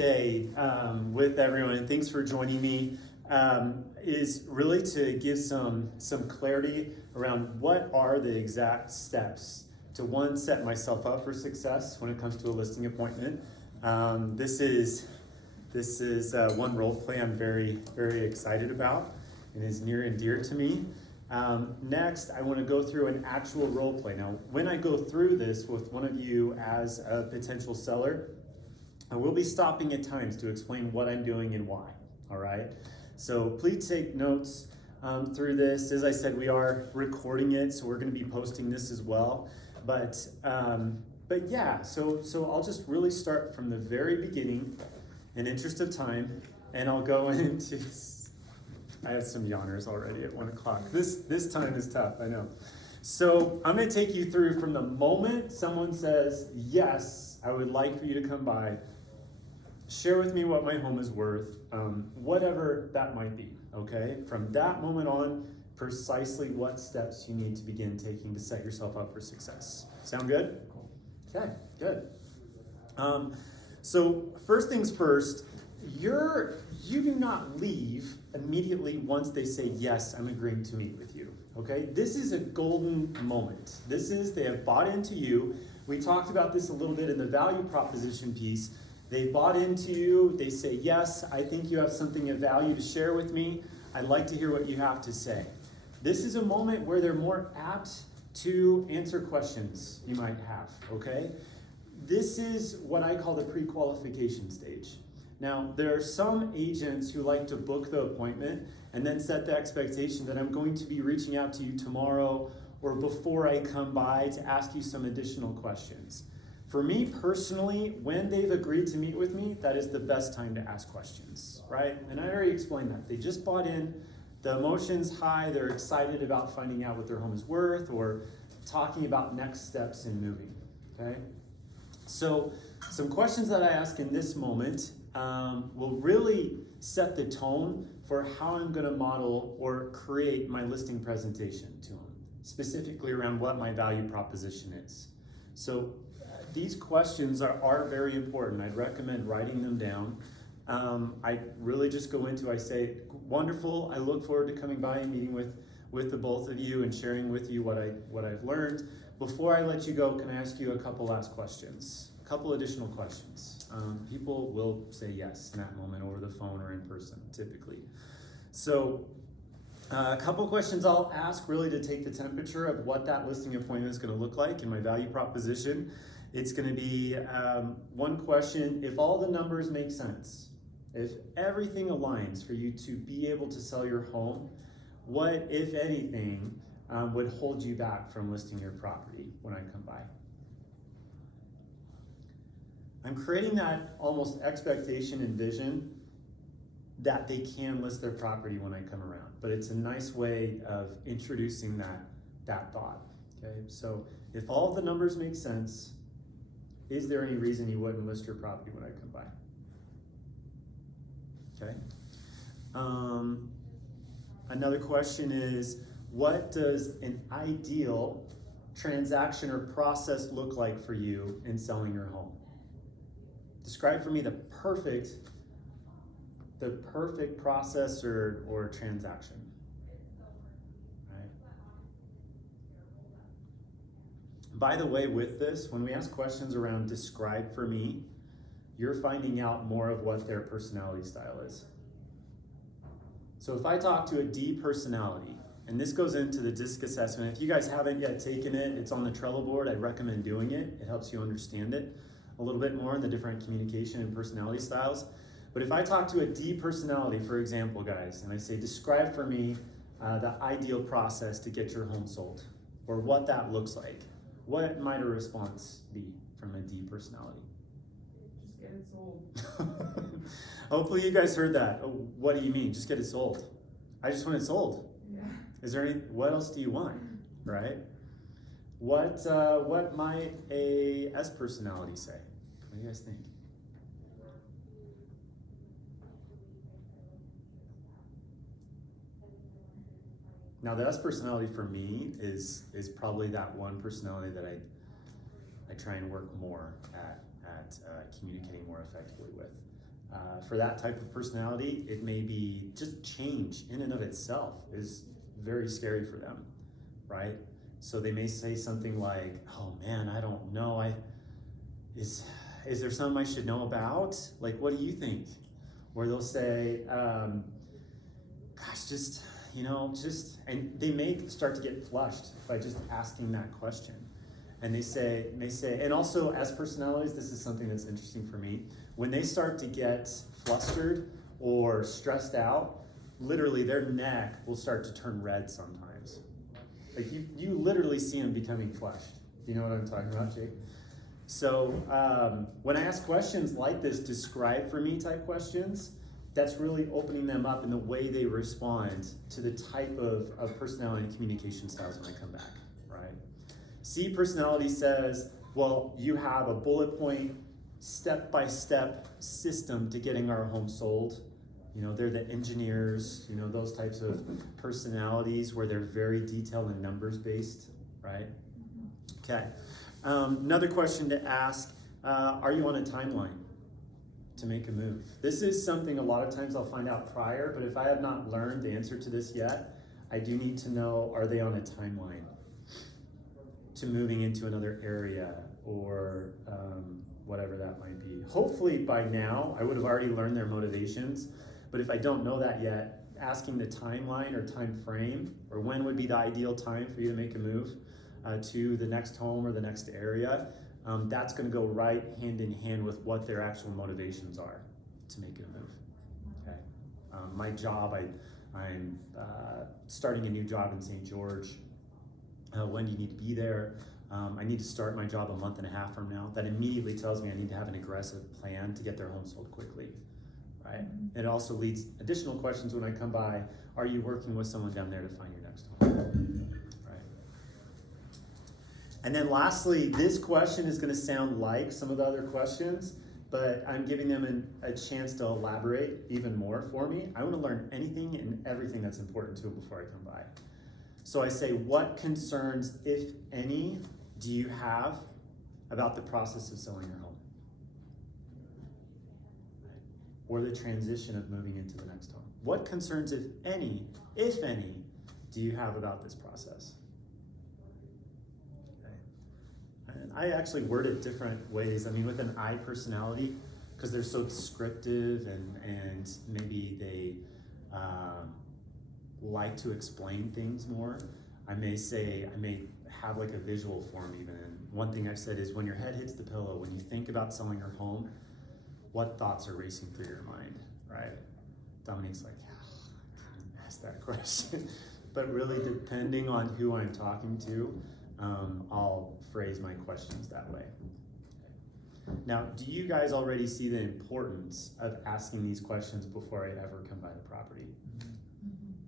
today with everyone, and thanks for joining me, is really to give some clarity around what are the exact steps to, one, set myself up for success when it comes to a listing appointment. This is one role play I'm very, very excited about and is near and dear to me. Next, I want to go through an actual role play. Now, when I go through this with one of you as a potential seller, I will be stopping at times to explain what I'm doing and why, all right? So please take notes through this. As I said, we are recording it, so we're going to be posting this as well. But yeah, so I'll just really start from the very beginning in interest of time, and I'll go into... I have some yawners already at 1 o'clock. This time is tough, I know. So I'm going to take you through from the moment someone says, yes, I would like for you to come by, share with me what my home is worth, whatever that might be, okay? From that moment on, precisely what steps you need to begin taking to set yourself up for success. Sound good? Okay, good. So first things first, you do not leave immediately once they say, yes, I'm agreeing to meet with you, okay? This is a golden moment. They have bought into you. We talked about this a little bit in the value proposition piece. They bought into you. They say, yes, I think you have something of value to share with me. I'd like to hear what you have to say. This is a moment where they're more apt to answer questions you might have, okay? This is what I call the pre-qualification stage. Now, there are some agents who like to book the appointment and then set the expectation that I'm going to be reaching out to you tomorrow or before I come by to ask you some additional questions. For me personally, when they've agreed to meet with me, that is the best time to ask questions, right? And I already explained that. They just bought in, the emotion's high, they're excited about finding out what their home is worth or talking about next steps in moving, okay? So some questions that I ask in this moment will really set the tone for how I'm going to model or create my listing presentation to them, specifically around what my value proposition is. So these questions are very important. I'd recommend writing them down. I really just go into, I say, wonderful, I look forward to coming by and meeting with the both of you and sharing with you what I've learned. Before I let you go, can I ask you a couple last questions? A couple additional questions. People will say yes in that moment over the phone or in person, typically. So a couple questions I'll ask really to take the temperature of what that listing appointment is going to look like in my value proposition. It's going to be one question, if all the numbers make sense, if everything aligns for you to be able to sell your home, what, if anything, would hold you back from listing your property when I come by? I'm creating that almost expectation and vision that they can list their property when I come around, but it's a nice way of introducing that thought, okay? So if all of the numbers make sense, is there any reason you wouldn't list your property when I come by? Okay. Another question is, what does an ideal transaction or process look like for you in selling your home? Describe for me the perfect process or transaction. Right. By the way, with this, when we ask questions around describe for me, you're finding out more of what their personality style is. So if I talk to a D personality, and this goes into the DISC assessment, if you guys haven't yet taken it, it's on the Trello board, I'd recommend doing it. It helps you understand it a little bit more in the different communication and personality styles. But if I talk to a D personality, for example, guys, and I say, describe for me the ideal process to get your home sold, or what that looks like, what might a response be from a D personality? Just get it sold. Hopefully you guys heard that. Oh, what do you mean? Just get it sold. I just want it sold. Yeah. Is there any, what else do you want, right? What might a S personality say? What do you guys think? Now the S personality for me is probably that one personality that I try and work more at communicating more effectively with. For that type of personality, it may be just change in and of itself is very scary for them, right? So they may say something like, "Oh man, I don't know. Is there something I should know about? Like, what do you think?" Or they'll say, "Gosh, and they may start to get flushed by just asking that question. And may say, and also as personalities, this is something that's interesting for me. When they start to get flustered or stressed out, literally their neck will start to turn red sometimes. Like you literally see them becoming flushed. You know what I'm talking about, Jake? So when I ask questions like this, describe for me type questions, that's really opening them up in the way they respond to the type of personality and communication styles when I come back, right? C personality says, well, you have a bullet point, step-by-step system to getting our home sold. You know, they're the engineers, you know, those types of personalities where they're very detailed and numbers-based, right? Okay. Another question to ask, are you on a timeline to make a move? This is something a lot of times I'll find out prior, but if I have not learned the answer to this yet, I do need to know, are they on a timeline to moving into another area or whatever that might be. Hopefully by now, I would have already learned their motivations, but if I don't know that yet, asking the timeline or time frame, or when would be the ideal time for you to make a move to the next home or the next area, that's gonna go right hand in hand with what their actual motivations are to make a move, okay? My job, I'm starting a new job in St. George. When do you need to be there? I need to start my job a month and a half from now. That immediately tells me I need to have an aggressive plan to get their home sold quickly, right? It also leads additional questions when I come by. Are you working with someone down there to find your next home, right? And then lastly, this question is gonna sound like some of the other questions, but I'm giving them a chance to elaborate even more for me. I wanna learn anything and everything that's important to them before I come by. So I say, what concerns, if any, do you have about the process of selling your home? Or the transition of moving into the next home? What concerns, if any, do you have about this process? Okay. And I actually word it different ways. I mean, with an I personality, because they're so descriptive and maybe they, like to explain things more. I may have like a visual form even. And one thing I've said is when your head hits the pillow, when you think about selling your home, what thoughts are racing through your mind, right? Dominique's like, I couldn't ask that question. But really depending on who I'm talking to, I'll phrase my questions that way. Now, do you guys already see the importance of asking these questions before I ever come by the property?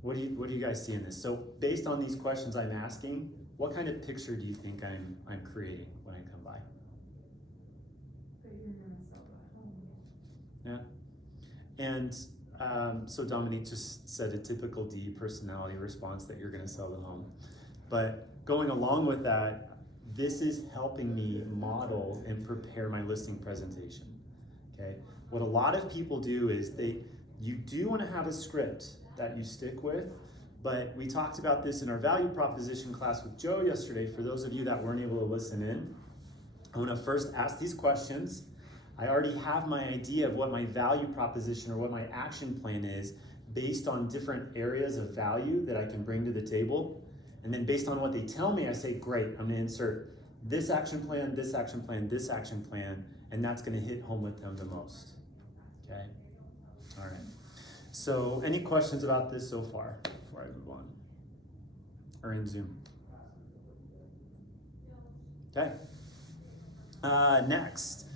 What do you guys see in this? So based on these questions I'm asking, what kind of picture do you think I'm creating when I come by? That you're gonna sell that home. Yeah. And so Dominique just said a typical D personality response that you're gonna sell the home. But going along with that, this is helping me model and prepare my listing presentation, okay? What a lot of people do is you do wanna have a script that you stick with, but we talked about this in our value proposition class with Joe yesterday. For those of you that weren't able to listen in, I wanna first ask these questions. I already have my idea of what my value proposition or what my action plan is based on different areas of value that I can bring to the table. And then based on what they tell me, I say, great, I'm gonna insert this action plan, this action plan, this action plan, and that's gonna hit home with them the most, okay? All right. So any questions about this so far before I move on? Or in Zoom? Okay. Next.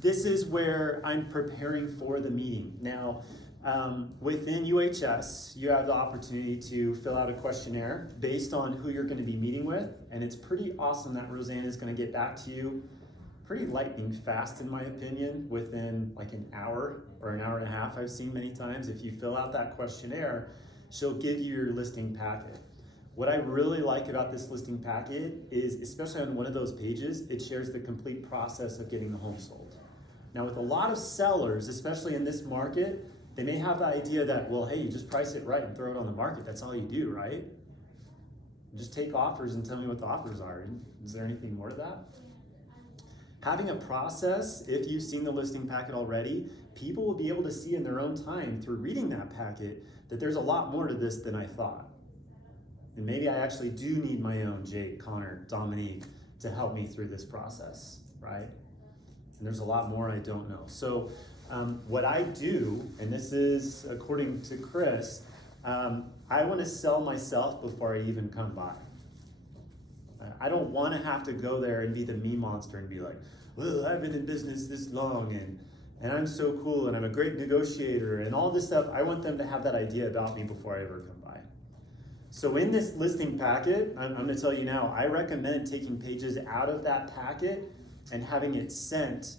This is where I'm preparing for the meeting. Now, within UHS, you have the opportunity to fill out a questionnaire based on who you're going to be meeting with, and it's pretty awesome that Roseanne is going to get back to you pretty lightning fast, in my opinion, within like an hour or an hour and a half. I've seen many times. If you fill out that questionnaire, she'll give you your listing packet. What I really like about this listing packet is, especially on one of those pages, it shares the complete process of getting the home sold. Now with a lot of sellers, especially in this market, they may have the idea that, well, hey, you just price it right and throw it on the market. That's all you do, right? Just take offers and tell me what the offers are. Is there anything more to that? Having a process, if you've seen the listing packet already, people will be able to see in their own time through reading that packet that there's a lot more to this than I thought. And maybe I actually do need my own Jake, Connor, Dominique to help me through this process, right? And there's a lot more I don't know. So what I do, and this is according to Chris, I want to sell myself before I even come by. I don't want to have to go there and be the me monster and be like, well, I've been in business this long and I'm so cool and I'm a great negotiator and all this stuff. I want them to have that idea about me before I ever come by. So in this listing packet, I'm going to tell you now, I recommend taking pages out of that packet and having it sent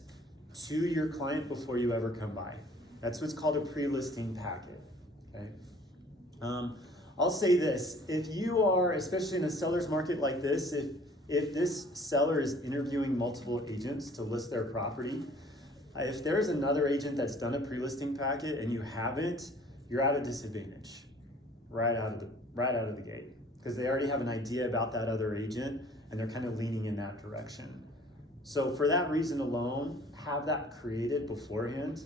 to your client before you ever come by. That's what's called a pre-listing packet, okay? I'll say this, if you are, especially in a seller's market like this, if this seller is interviewing multiple agents to list their property, if there's another agent that's done a pre-listing packet and you haven't, you're at a disadvantage right out of the gate, because they already have an idea about that other agent and they're kind of leaning in that direction. So for that reason alone, have that created beforehand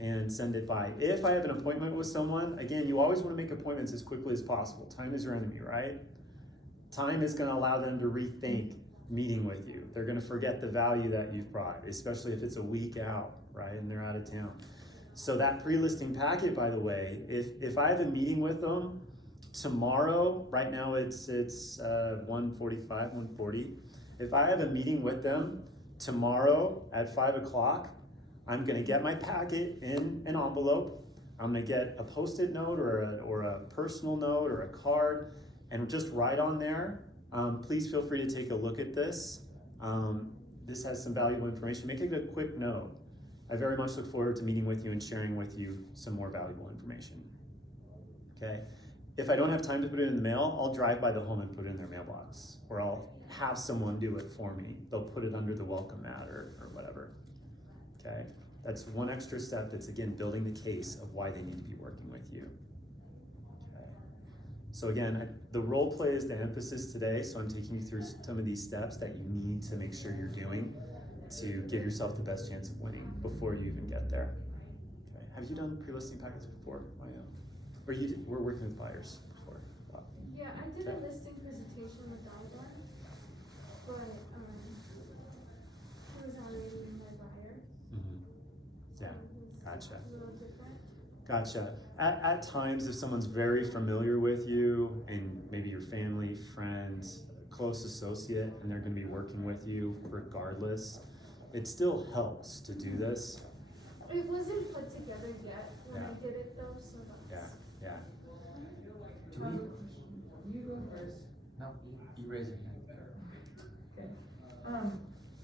and send it by. If I have an appointment with someone, again, you always want to make appointments as quickly as possible. Time is your enemy, right? Time is going to allow them to rethink meeting with you. They're going to forget the value that you've brought, especially if it's a week out, right? And they're out of town. So that pre-listing packet, by the way, if I have a meeting with them tomorrow, right now it's 1:45, 1:40. If I have a meeting with them tomorrow at 5 o'clock, I'm gonna get my packet in an envelope. I'm gonna get a Post-it note or a personal note or a card and just write on there, please feel free to take a look at this. This has some valuable information. Make it a quick note. I very much look forward to meeting with you and sharing with you some more valuable information. Okay? If I don't have time to put it in the mail, I'll drive by the home and put it in their mailbox, or I'll have someone do it for me. They'll put it under the welcome mat or whatever. Okay? That's one extra step that's, again, building the case of why they need to be working with you. Okay. So again, the role play is the emphasis today, so I'm taking you through some of these steps that you need to make sure you're doing to give yourself the best chance of winning before you even get there. Okay. Have you done pre-listing packets before? Or you were working with buyers before? Wow. Yeah, I did a listing presentation with Dollar, but he was already my buyer. Mm-hmm. Yeah, gotcha. A little different. Gotcha. At times, if someone's very familiar with you and maybe your family, friends, close associate, and they're going to be working with you regardless, it still helps to do this. It wasn't put together yet when Yeah. I did it though, so that's. Yeah. You go first. No, you raise your hand. Okay.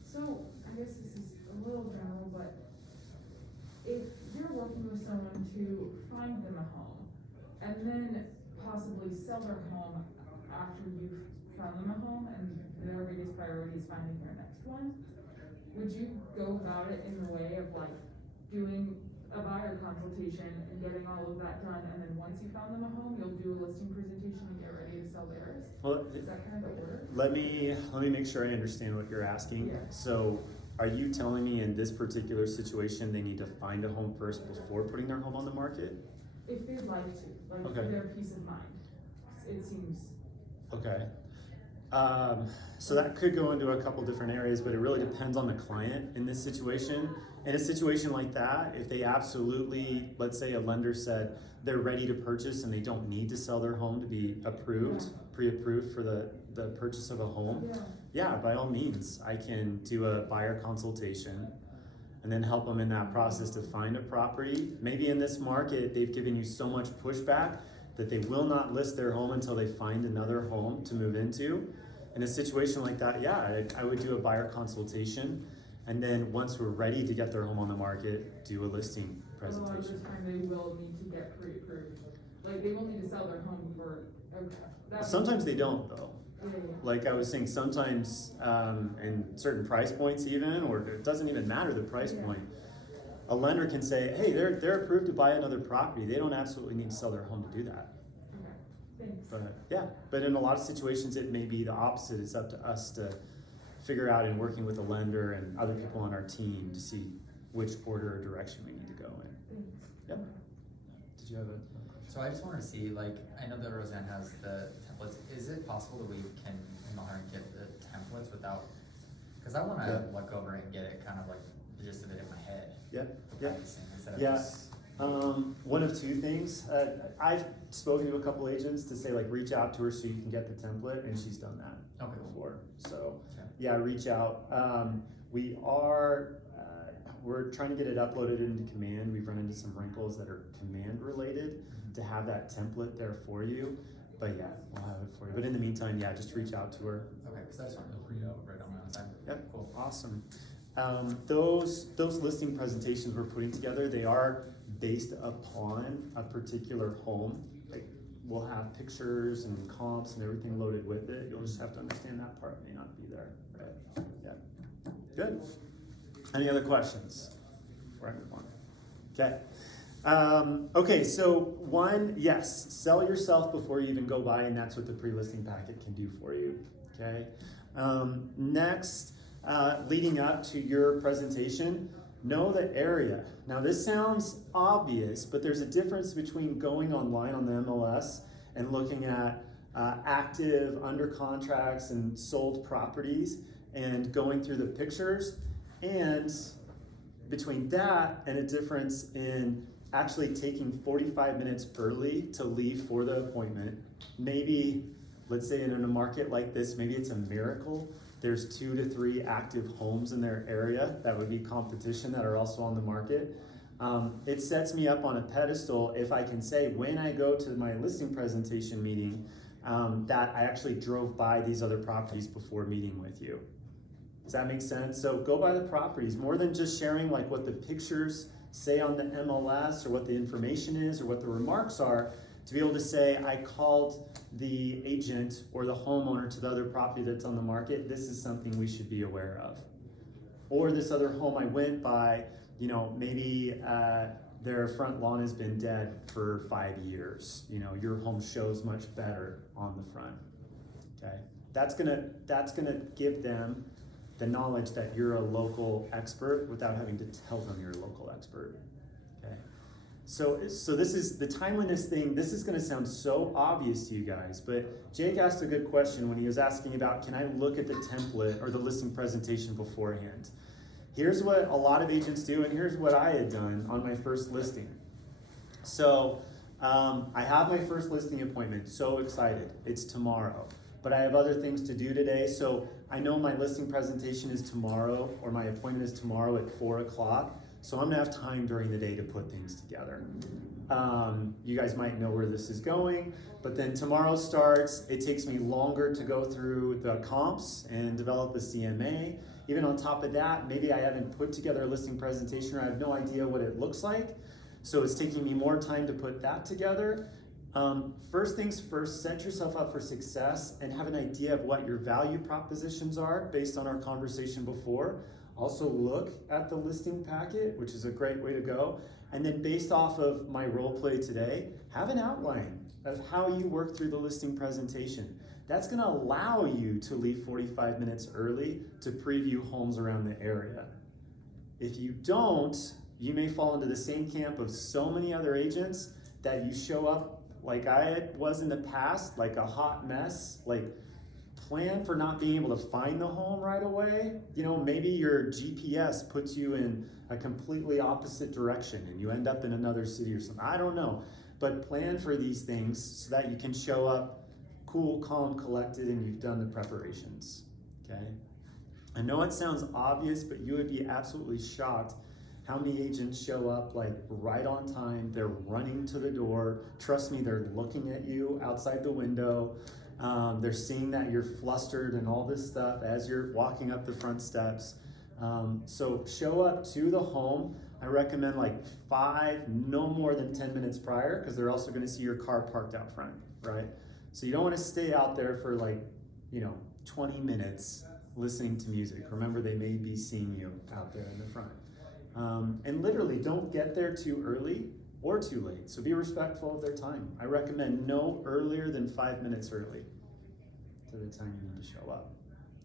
So I guess this is a little general, but if you're working with someone to find them a home and then possibly sell their home after you've found them a home and their biggest priority is finding their next one, would you go about it in the way of like doing a buyer consultation and getting all of that done, and then once you found them a home, you'll do a listing presentation and get ready to sell theirs? Well, Is that kind of the order? let me make sure I understand what you're asking. Yeah. So, are you telling me in this particular situation they need to find a home first before putting their home on the market? If they'd like to, like Okay. for their peace of mind, it seems. Okay. So that could go into a couple different areas, but it really depends on the client in this situation. In a situation like that, if they absolutely, let's say a lender said they're ready to purchase and they don't need to sell their home to be approved, pre-approved for the purchase of a home, yeah, by all means, I can do a buyer consultation and then help them in that process to find a property. Maybe in this market, they've given you so much pushback that they will not list their home until they find another home to move into. In a situation like that, yeah, I would do a buyer consultation, and then once we're ready to get their home on the market, do a listing A lot of presentation. the time they will need to get pre-approved. Like they will need to sell their home before, okay. that- Sometimes they don't though. Yeah. Like I was saying, sometimes in certain price points even, or it doesn't even matter the price Yeah. point. a lender can say, hey, they're approved to buy another property. They don't absolutely need to sell their home to do that. Okay, thanks. But yeah, but in a lot of situations, it may be the opposite. It's up to us to figure out in working with the lender and other people on our team to see which order or direction we need to go in. Thanks. Yep. Did you have a question? So I just wanted to see, like, I know that Roseanne has the templates. Is it possible that we can email her and get the templates without, because I want to Yeah. look over it and get it kind of like the gist of it in my head. Yeah, yeah. Instead of Yeah. just, One of two things. I've spoken to a couple agents to say like reach out to her so you can get the template, and she's done that Okay, cool. before. So Okay. yeah, reach out. We're trying to get it uploaded into Command. We've run into some wrinkles that are Command related to have that template there for you. But yeah, we'll have it for you. But in the meantime, yeah, just reach out to her. Okay, because I just wanted to read it right on my own time. Yep. Cool. Awesome. Those listing presentations we're putting together, they are based upon a particular home. Like, we'll have pictures and comps and everything loaded with it. You'll just have to understand that part may not be there. Right? Yeah. Good. Any other questions before I move on? Okay. Okay, so one, yes, sell yourself before you even go by, and that's what the pre-listing packet can do for you. Okay. Next, leading up to your presentation, know the area. Now this sounds obvious, but there's a difference between going online on the MLS and looking at active under contracts and sold properties and going through the pictures, and between that and a difference in actually taking 45 minutes early to leave for the appointment. Maybe, let's say in a market like this, maybe it's a miracle. There's 2 to 3 active homes in their area that would be competition that are also on the market. It sets me up on a pedestal if I can say when I go to my listing presentation meeting that I actually drove by these other properties before meeting with you. Does that make sense? So go by the properties, more than just sharing like what the pictures say on the MLS or what the information is or what the remarks are, to be able to say, I called the agent or the homeowner to the other property that's on the market, this is something we should be aware of. Or this other home I went by, you know, maybe their front lawn has been dead for 5 years. You know, your home shows much better on the front, okay? That's gonna give them the knowledge that you're a local expert without having to tell them you're a local expert, okay? So this is the timeliness thing. This is gonna sound so obvious to you guys, but Jake asked a good question when he was asking about, can I look at the template or the listing presentation beforehand? Here's what a lot of agents do, and here's what I had done on my first listing. So I have my first listing appointment, so excited, it's tomorrow. But I have other things to do today, so I know my listing presentation is tomorrow, or my appointment is tomorrow at 4 o'clock, so I'm gonna have time during the day to put things together. You guys might know where this is going, but then tomorrow starts, it takes me longer to go through the comps and develop a CMA. Even on top of that, maybe I haven't put together a listing presentation or I have no idea what it looks like, so it's taking me more time to put that together. First things first, set yourself up for success and have an idea of what your value propositions are based on our conversation before. Also look at the listing packet, which is a great way to go. And then based off of my role play today, have an outline of how you work through the listing presentation. That's gonna allow you to leave 45 minutes early to preview homes around the area. If you don't, you may fall into the same camp of so many other agents that you show up like I was in the past, like a hot mess, like plan for not being able to find the home right away. You know, maybe your GPS puts you in a completely opposite direction and you end up in another city or something. I don't know, but plan for these things so that you can show up cool, calm, collected, and you've done the preparations, okay? I know it sounds obvious, but you would be absolutely shocked how many agents show up like right on time. They're running to the door. Trust me, they're looking at you outside the window. They're seeing that you're flustered and all this stuff as you're walking up the front steps. So show up to the home. I recommend like 5, no more than 10 minutes prior, because they're also gonna see your car parked out front, right? So you don't wanna stay out there for like, 20 minutes listening to music. Remember, they may be seeing you out there in the front. And literally, don't get there too early or too late. So be respectful of their time. I recommend no earlier than 5 minutes early to the time you need to show up.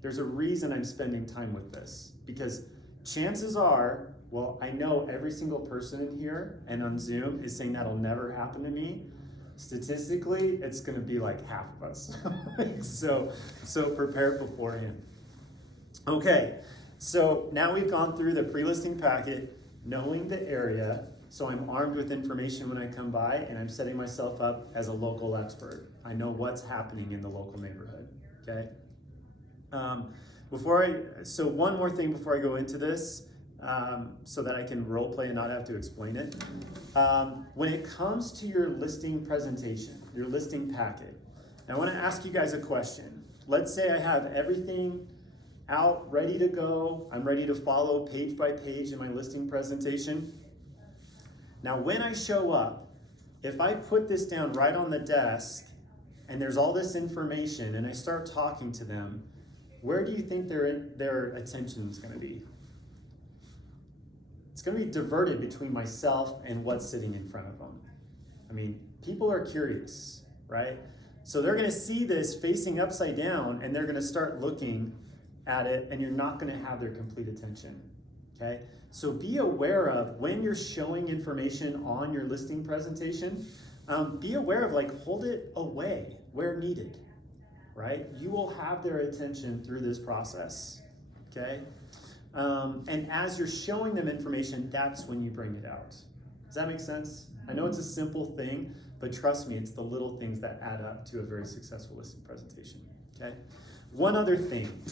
There's a reason I'm spending time with this, because chances are, well, I know every single person in here and on Zoom is saying that'll never happen to me. Statistically, it's gonna be like half of us. so prepare beforehand. Okay, so now we've gone through the pre-listing packet, knowing the area, so I'm armed with information when I come by, and I'm setting myself up as a local expert. I know what's happening in the local neighborhood, okay? So one more thing before I go into this, so that I can role play and not have to explain it. When it comes to your listing presentation, your listing packet, I want to ask you guys a question. Let's say I have everything out, ready to go. I'm ready to follow page by page in my listing presentation. Now, when I show up, if I put this down right on the desk and there's all this information and I start talking to them, where do you think their attention is going to be? It's going to be diverted between myself and what's sitting in front of them. I mean, people are curious, right? So they're going to see this facing upside down and they're going to start looking at it, and you're not going to have their complete attention, okay? So be aware of when you're showing information on your listing presentation, be aware of, like, hold it away where needed, right? You will have their attention through this process, okay? And as you're showing them information, that's when you bring it out. Does that make sense? I know it's a simple thing, but trust me, it's the little things that add up to a very successful listing presentation, okay? One other thing,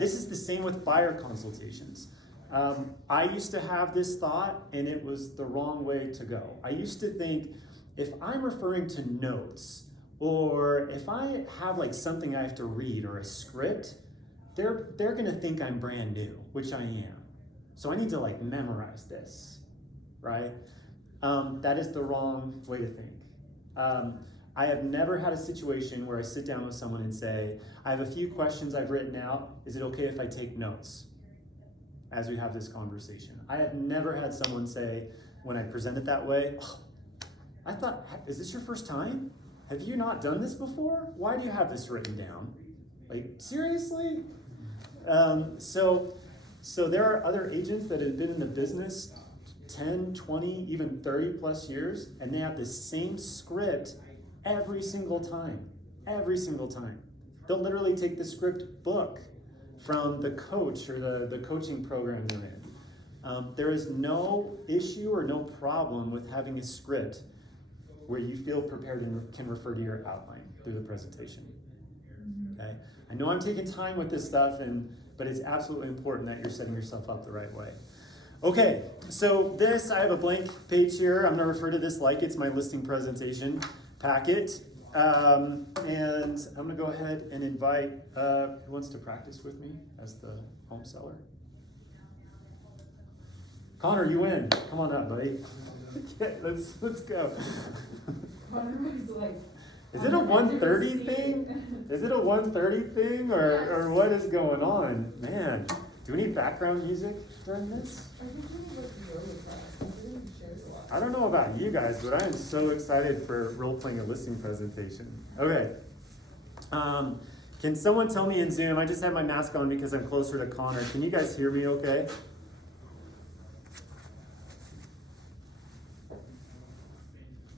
this is the same with buyer consultations. I used to have this thought, and it was the wrong way to go. I used to think, if I'm referring to notes, or if I have like something I have to read or a script, they're gonna think I'm brand new, which I am. So I need to like memorize this, right? That is the wrong way to think. I have never had a situation where I sit down with someone and say, I have a few questions I've written out. Is it okay if I take notes as we have this conversation? I have never had someone say, when I present it that way, oh, I thought, is this your first time? Have you not done this before? Why do you have this written down? Like, seriously? So there are other agents that have been in the business 10, 20, even 30 plus years, and they have the same script every single time. They'll literally take the script book from the coach or the coaching program they're in. There is no issue or no problem with having a script where you feel prepared and can refer to your outline through the presentation. Okay? I know I'm taking time with this stuff, but it's absolutely important that you're setting yourself up the right way. Okay, so I have a blank page here. I'm gonna refer to this like it's my listing presentation packet. And I'm gonna go ahead and invite, who wants to practice with me as the home seller? Connor, you win. Come on up, buddy. Okay, let's go. Connor was like, Is it a 1:30 thing? Is it a 1:30 thing, or what is going on? Man, do we need background music during this? I think we have a yoga class. I didn't share a lot. I don't know about you guys, but I am so excited for role-playing a listing presentation. Okay. Can someone tell me in Zoom, I just have my mask on because I'm closer to Connor. Can you guys hear me okay?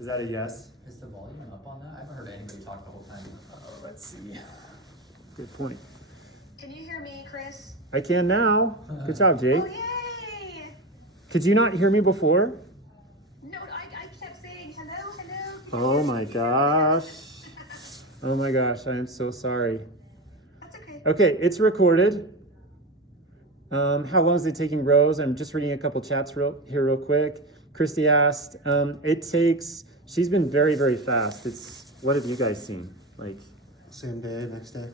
Is that a yes? Is the volume up on that? I haven't heard anybody talk the whole time. Let's see. Good point. Can you hear me, Chris? I can now. Good job, Jake. Oh, yay! Could you not hear me before? No, I kept saying hello, hello. Oh my gosh. Oh my gosh, I am so sorry. That's okay. Okay, it's recorded. How long is it taking, Rose? I'm just reading a couple chats real quick. Christy asked, she's been very, very fast. What have you guys seen? Like, Same day, next day.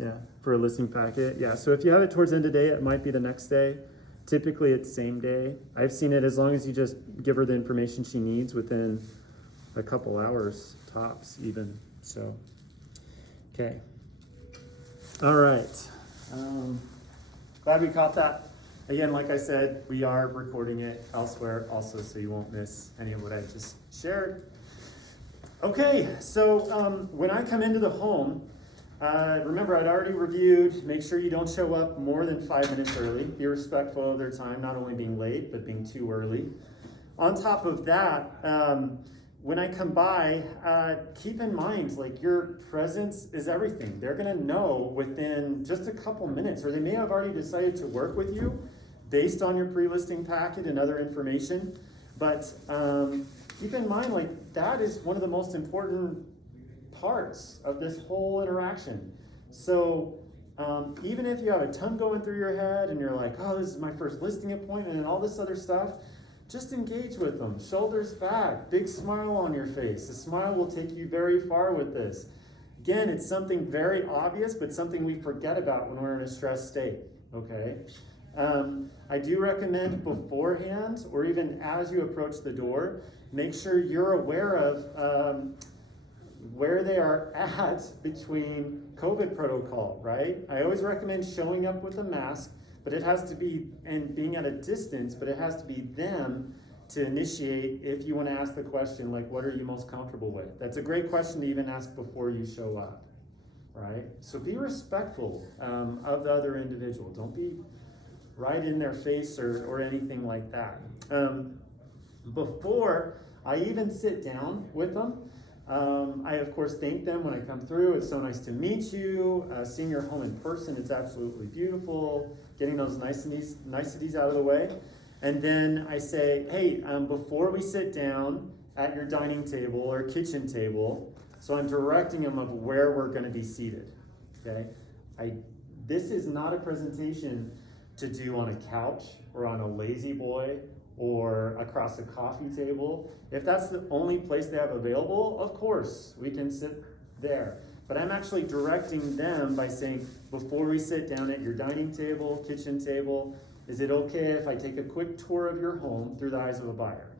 yeah, for a listing packet. Yeah, so if you have it towards the end of the day, it might be the next day. Typically it's same day. I've seen it as long as you just give her the information she needs within a couple hours, tops even, so. Okay. All right. Glad we caught that. Again, like I said, we are recording it elsewhere also, so you won't miss any of what I just shared. Okay, so when I come into the home, remember I'd already reviewed, make sure you don't show up more than 5 minutes early. Be respectful of their time, not only being late, but being too early. On top of that, when I come by, keep in mind, like, your presence is everything. They're gonna know within just a couple minutes, or they may have already decided to work with you based on your pre-listing packet and other information. But keep in mind, like, that is one of the most important parts of this whole interaction. So even if you have a ton going through your head and you're like, oh, this is my first listing appointment and all this other stuff, just engage with them. Shoulders back, big smile on your face. A smile will take you very far with this. Again, it's something very obvious, but something we forget about when we're in a stressed state, okay? I do recommend beforehand, or even as you approach the door, make sure you're aware of where they are at between COVID protocol, right? I always recommend showing up with a mask, but it has to be, and being at a distance, but it has to be them to initiate if you want to ask the question, like, what are you most comfortable with? That's a great question to even ask before you show up, right? So be respectful of the other individual. Don't be right in their face or anything like that. Before I even sit down with them, I of course thank them when I come through. It's so nice to meet you. Seeing your home in person, it's absolutely beautiful. Getting those niceties out of the way. And then I say, hey, before we sit down at your dining table or kitchen table, so I'm directing them of where we're gonna be seated, okay? This is not a presentation to do on a couch or on a lazy boy or across a coffee table. If that's the only place they have available, of course, we can sit there. But I'm actually directing them by saying, before we sit down at your dining table, kitchen table, is it okay if I take a quick tour of your home through the eyes of a buyer?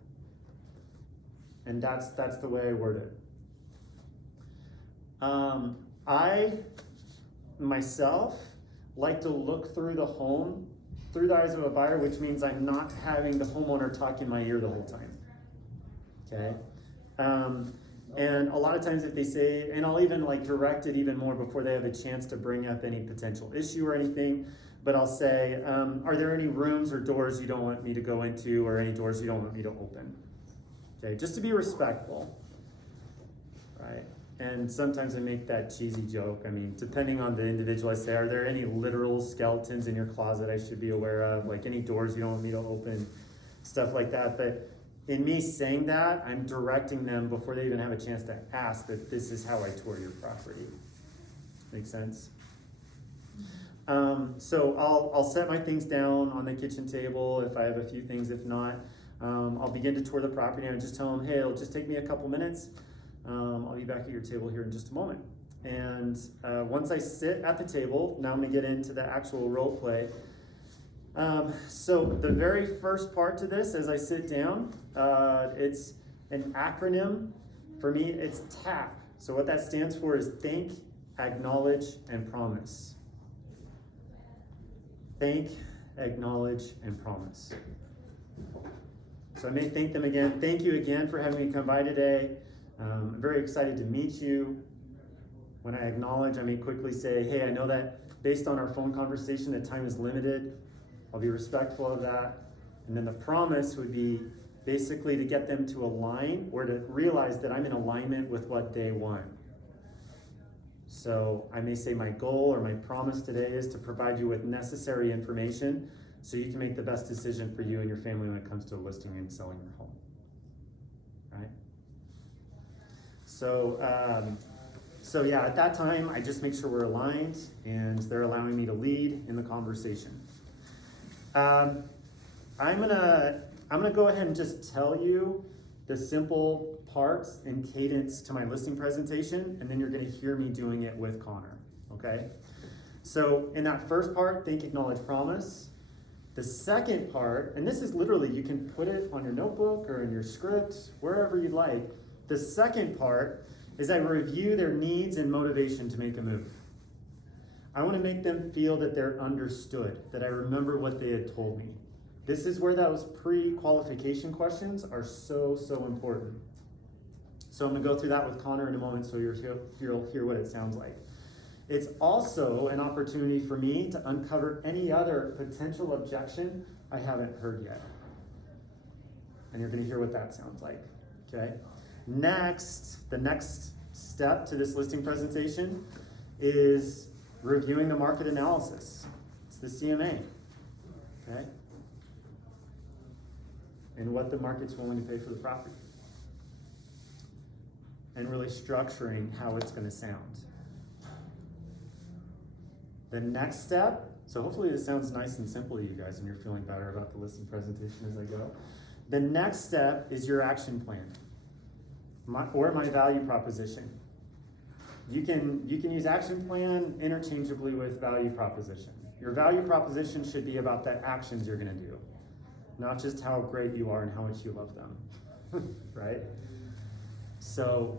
And that's the way I word it. I, myself, like to look through the home through the eyes of a buyer, which means I'm not having the homeowner talk in my ear the whole time, okay? And a lot of times if they say, and I'll even like direct it even more before they have a chance to bring up any potential issue or anything, but I'll say, are there any rooms or doors you don't want me to go into, or any doors you don't want me to open? Okay, just to be respectful, right? And sometimes I make that cheesy joke. I mean, depending on the individual, I say, are there any literal skeletons in your closet I should be aware of? Like any doors you don't want me to open, stuff like that. But in me saying that, I'm directing them before they even have a chance to ask that this is how I tour your property. Make sense? So I'll set my things down on the kitchen table if I have a few things. If not, I'll begin to tour the property and I just tell them, hey, it'll just take me a couple minutes. I'll be back at your table here in just a moment. And once I sit at the table, now I'm gonna get into the actual role play. So the very first part to this, as I sit down, it's an acronym. For me, it's TAP. So what that stands for is think, acknowledge, and promise. Think, acknowledge, and promise. So I may thank them again. Thank you again for having me come by today. I'm very excited to meet you. When I acknowledge, I may quickly say, hey, I know that based on our phone conversation, that time is limited. I'll be respectful of that. And then the promise would be basically to get them to align or to realize that I'm in alignment with what they want. So I may say my goal or my promise today is to provide you with necessary information so you can make the best decision for you and your family when it comes to listing and selling your home, right? So yeah, at that time, I just make sure we're aligned and they're allowing me to lead in the conversation. I'm gonna go ahead and just tell you the simple parts and cadence to my listing presentation, and then you're gonna hear me doing it with Connor, okay? So in that first part, think, acknowledge, promise. The second part, and this is literally, you can put it on your notebook or in your script, wherever you'd like. The second part is I review their needs and motivation to make a move. I want to make them feel that they're understood, that I remember what they had told me. This is where those pre-qualification questions are so, so important. So I'm going to go through that with Connor in a moment so you'll hear what it sounds like. It's also an opportunity for me to uncover any other potential objection I haven't heard yet. And you're going to hear what that sounds like, okay? Next, the next step to this listing presentation is reviewing the market analysis. It's the CMA, okay? And what the market's willing to pay for the property. And really structuring how it's going to sound. The next step, so hopefully this sounds nice and simple to you guys and you're feeling better about the listing presentation as I go. The next step is your action plan or my value proposition. You can use action plan interchangeably with value proposition. Your value proposition should be about the actions you're gonna do, not just how great you are and how much you love them, right? So,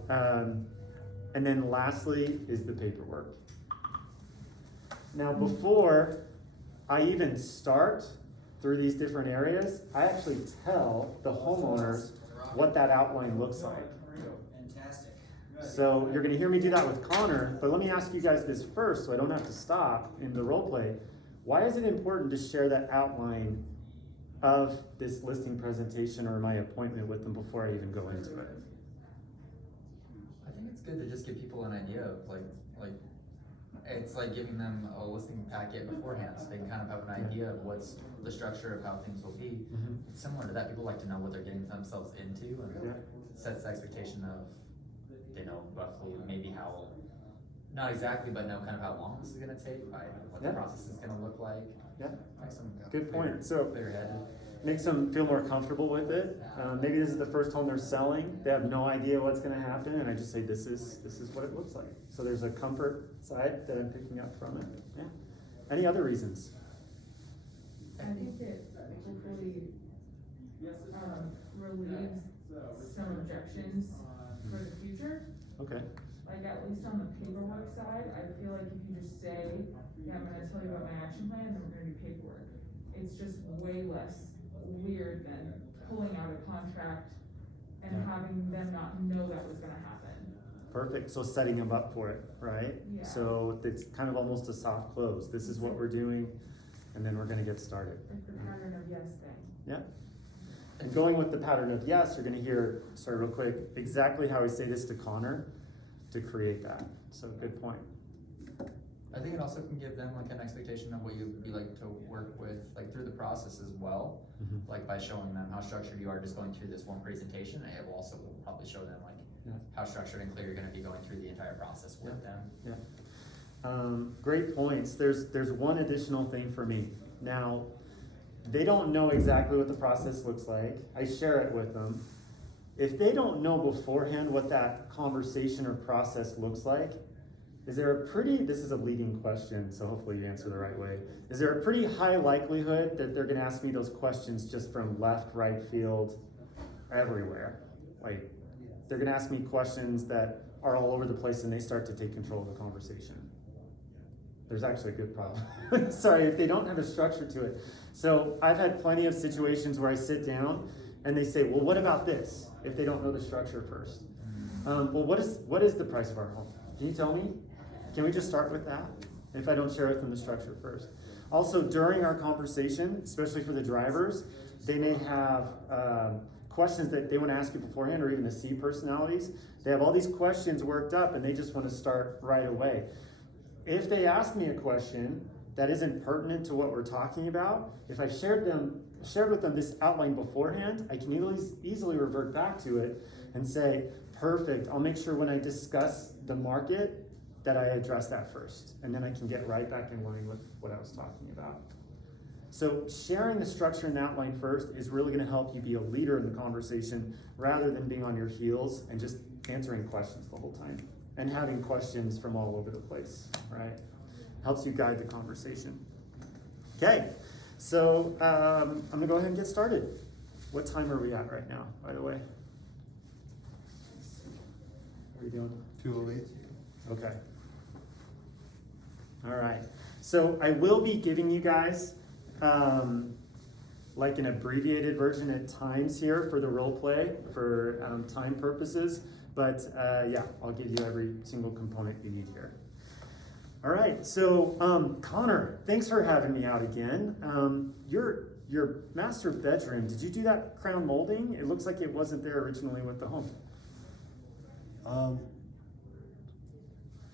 and then lastly is the paperwork. Now, before I even start through these different areas, I actually tell the homeowners what that outline looks like. Fantastic. So you're gonna hear me do that with Connor, but let me ask you guys this first so I don't have to stop in the role play. Why is it important to share that outline of this listing presentation or my appointment with them before I even go into it? I think it's good to just give people an idea of like it's like giving them a listing packet beforehand, so they can kind of have an idea of what's the structure of how things will be. Mhm. It's similar to that, people like to know what they're getting themselves into, and Yeah. sets the expectation of, they know roughly maybe how, not exactly, but know kind of how long this is gonna take, by what Yeah. the process is gonna look like. Yeah, Makes them good point. So clear-headed. makes them feel more comfortable with it. Maybe this is the first home they're selling. They have no idea what's going to happen, and I just say this is what it looks like. So there's a comfort side that I'm picking up from it. Yeah. Any other reasons? I think it hopefully relieves some objections for the future. Okay. Like at least on the paperwork side, I feel like if you just say, yeah, I'm gonna tell you about my action plan and then we're gonna do paperwork. It's just way less weird than pulling out a contract and Yeah. having them not know that was gonna happen. Perfect. So setting them up for it, right? Yeah. So it's kind of almost a soft close. This is what we're doing, and then we're going to get started. Like the pattern of yes thing. Yeah. And going with the pattern of yes, you're going to hear, sorry, real quick, exactly how I say this to Connor to create that. So good point. I think it also can give them like an expectation of what you'd be like to work with, like through the process as well. Mhm. Like by showing them how structured you are just going through this one presentation, it will also probably show them like Yeah. how structured and clear you're gonna be going through the entire process with them. Yeah. Great points. There's one additional thing for me. Now, they don't know exactly what the process looks like. I share it with them. If they don't know beforehand what that conversation or process looks like, this is a leading question, so hopefully you answer the right way. Is there a pretty high likelihood that they're gonna ask me those questions just from left, right field, everywhere? Like, they're gonna ask me questions that are all over the place and they start to take control of the conversation. There's actually a good problem. Sorry, if they don't have a structure to it. So I've had plenty of situations where I sit down and they say, well, what about this? If they don't know the structure first. Well, what is the price of our home? Can you tell me? Can we just start with that? If I don't share with them the structure first. Also, during our conversation, especially for the drivers, they may have questions that they want to ask you beforehand, or even the C personalities. They have all these questions worked up and they just want to start right away. If they ask me a question that isn't pertinent to what we're talking about, if I shared with them this outline beforehand, I can easily revert back to it and say, perfect, I'll make sure when I discuss the market that I address that first. And then I can get right back in line with what I was talking about. So sharing the structure and outline first is really going to help you be a leader in the conversation rather than being on your heels and just answering questions the whole time and having questions from all over the place, right? Helps you guide the conversation. Okay, so I'm going to go ahead and get started. What time are we at right now, by the way? What are you doing? 2:08. Okay. All right. So I will be giving you guys like an abbreviated version at times here for the role play for time purposes. But yeah, I'll give you every single component you need here. All right. So Connor, thanks for having me out again. Your master bedroom, did you do that crown molding? It looks like it wasn't there originally with the home.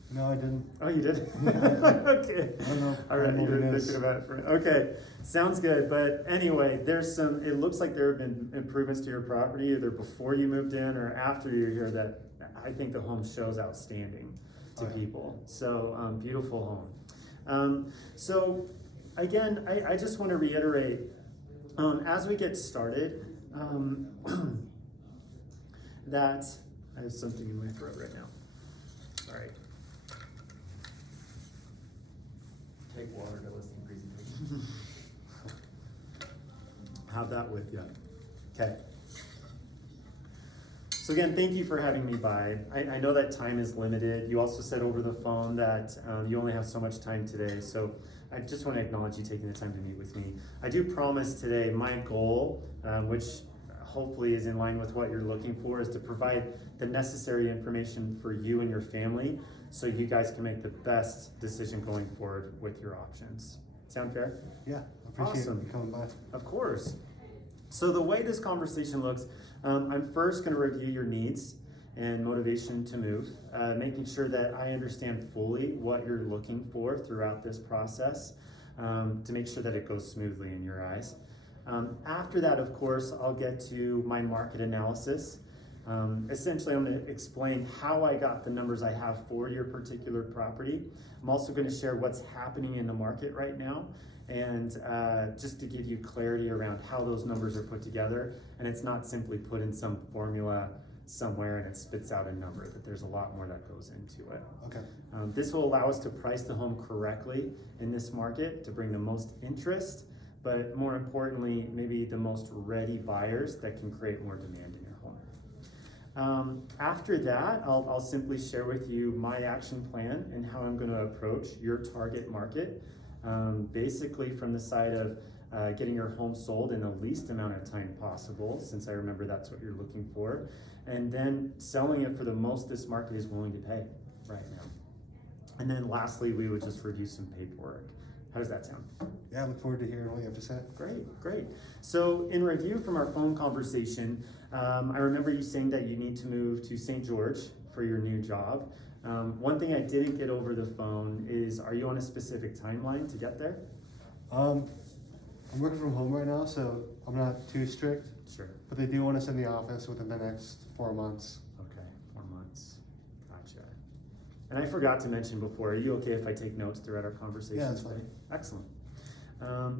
No, I didn't. Oh, you did? Okay. I don't know. All right, what you're it is. thinking about it for, okay, sounds good. But anyway, it looks like there have been improvements to your property either before you moved in or after you're here that I think the home shows outstanding to Oh, yeah. people. So, beautiful home. So again, I just want to reiterate, as we get started, that I have something in my throat right now. Sorry. Take water to listing presentation. Have that with you. Okay. So again, thank you for having me by. I know that time is limited. You also said over the phone that you only have so much time today. So I just want to acknowledge you taking the time to meet with me. I do promise today my goal, which hopefully is in line with what you're looking for, is to provide the necessary information for you and your family so you guys can make the best decision going forward with your options. Sound fair? Yeah, I appreciate Awesome. you coming by. Of course. So the way this conversation looks, I'm first going to review your needs and motivation to move, making sure that I understand fully what you're looking for throughout this process to make sure that it goes smoothly in your eyes. After that, of course, I'll get to my market analysis. Essentially, I'm going to explain how I got the numbers I have for your particular property. I'm also going to share what's happening in the market right now and just to give you clarity around how those numbers are put together. And it's not simply put in some formula somewhere and it spits out a number, that there's a lot more that goes into it. Okay. This will allow us to price the home correctly in this market to bring the most interest, but more importantly, maybe the most ready buyers that can create more demand in your home. After that, I'll simply share with you my action plan and how I'm going to approach your target market, basically from the side of getting your home sold in the least amount of time possible, since I remember that's what you're looking for, and then selling it for the most this market is willing to pay right now. And then lastly, we would just review some paperwork. How does that sound? Yeah, I look forward to hearing what you have to say. Great, great. So in review from our phone conversation, I remember you saying that you need to move to St. George for your new job. One thing I didn't get over the phone is, are you on a specific timeline to get there? I'm working from home right now, so I'm not too strict, Sure. but they do want us in the office within the next 4 months. Okay, 4 months. Gotcha. And I forgot to mention before, are you okay if I take notes throughout our conversation? Yeah, that's today? fine. Excellent.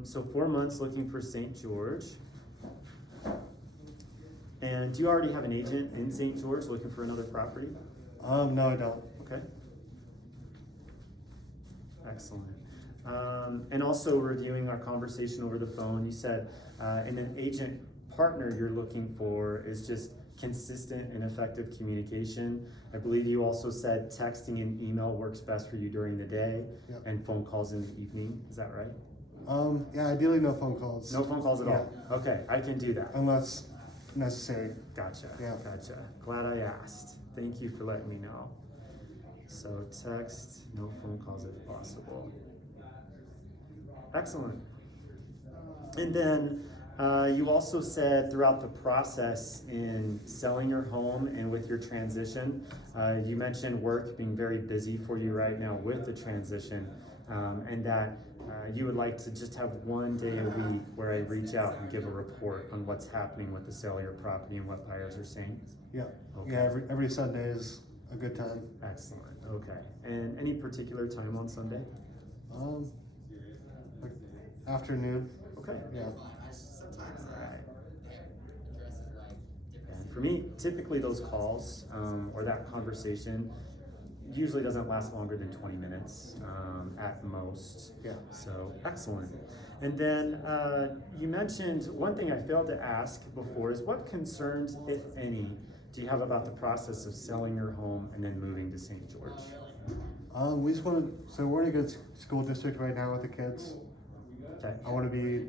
So 4 months looking for St. George. And do you already have an agent in St. George looking for another property? No, I don't. Okay. Excellent. And also reviewing our conversation over the phone, you said in an agent partner you're looking for is just consistent and effective communication. I believe you also said texting and email works best for you during the day. Yep. And phone calls in the evening. Is that right? Yeah, ideally no phone calls. No phone calls at all? Okay, I can do that. Unless necessary. Gotcha. Yeah. Gotcha. Glad I asked. Thank you for letting me know. So text, no phone calls if possible. Excellent. And then you also said throughout the process in selling your home and with your transition, you mentioned work being very busy for you right now with the transition, and that you would like to just have 1 day a week where I reach out and give a report on what's happening with the sale of your property and what buyers are saying. Yeah. Okay. Yeah, every Sunday is a good time. Excellent. Okay. And any particular time on Sunday? Like afternoon. Okay. Yeah. Alright. And for me, typically those calls or that conversation usually doesn't last longer than 20 minutes at most. Yeah. So excellent. And then you mentioned one thing I failed to ask before is what concerns, if any, do you have about the process of selling your home and then moving to St. George? We just so we're in a good school district right now with the kids. Okay. I wanna be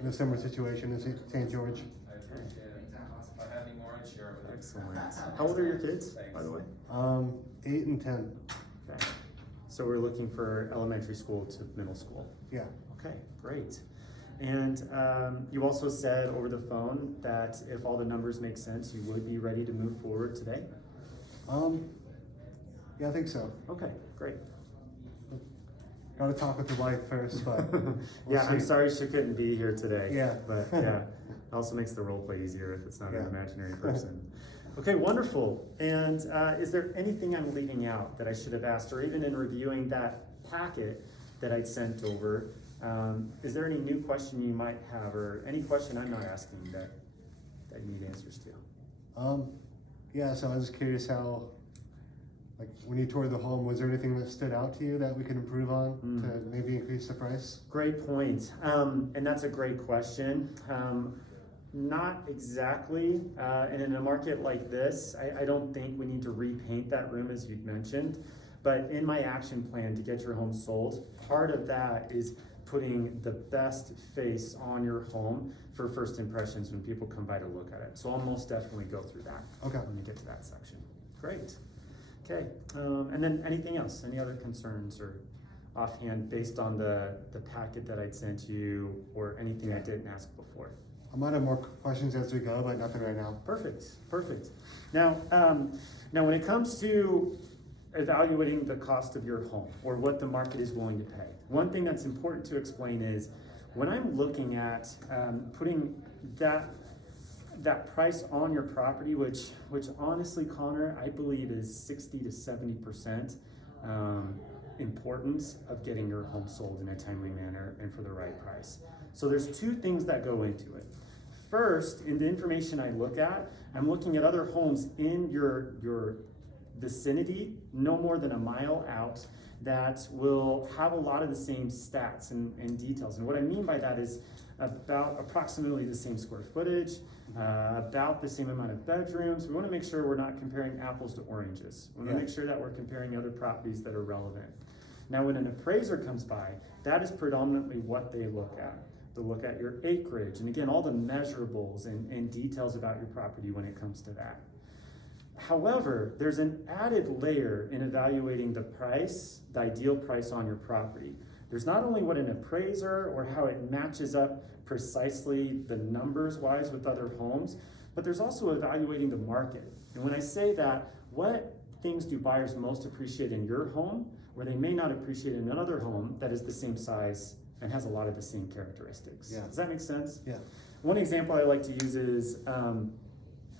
in a similar situation as St. George. Excellent. How old are your kids, by the way? 8 and 10, Okay. So we're looking for elementary school to middle school. yeah. Okay, great. And you also said over the phone that if all the numbers make sense, you would be ready to move forward today? Yeah, I think so. Okay, great. Gotta talk with the wife first, but. we'll Yeah, I'm see. sorry she couldn't be here today. Yeah. But yeah, it also makes the role play easier if it's not an Yeah. imaginary person. Okay, wonderful. And is there anything I'm leaving out that I should have asked, or even in reviewing that packet that I'd sent over? Is there any new question you might have, or any question I'm not asking that you need answers to? Yeah, so I was just curious how, like, when you toured the home, was there anything that stood out to you that we could improve on to maybe increase the price? Great point. And that's a great question. Not exactly. And in a market like this, I don't think we need to repaint that room as you'd mentioned. But in my action plan to get your home sold, part of that is putting the best face on your home for first impressions when people come by to look at it. So I'll most definitely go through that Okay. when you get to that section. Great. Okay. And then anything else? Any other concerns or offhand based on the packet that I'd sent you or anything I didn't ask before? I might have more questions as we go, but nothing right now. Perfect, perfect. Now, now when it comes to evaluating the cost of your home or what the market is willing to pay, one thing that's important to explain is when I'm looking at putting that price on your property, which honestly, Connor, I believe is 60 to 70% importance of getting your home sold in a timely manner and for the right price. So there's two things that go into it. First, in the information I look at, I'm looking at other homes in your vicinity, no more than a mile out, that will have a lot of the same stats and details. And what I mean by that is about approximately the same square footage, about the same amount of bedrooms. We want to make sure we're not comparing apples to oranges. We want to make sure that we're comparing other properties that are relevant. Now, when an appraiser comes by, that is predominantly what they look at. They'll look at your acreage, and again, all the measurables and details about your property when it comes to that. However, there's an added layer in evaluating the price, the ideal price on your property. There's not only what an appraiser or how it matches up precisely the numbers wise with other homes, but there's also evaluating the market. And when I say that, what things do buyers most appreciate in your home where they may not appreciate in another home that is the same size and has a lot of the same characteristics? Yeah. Does that make sense? Yeah. One example I like to use is,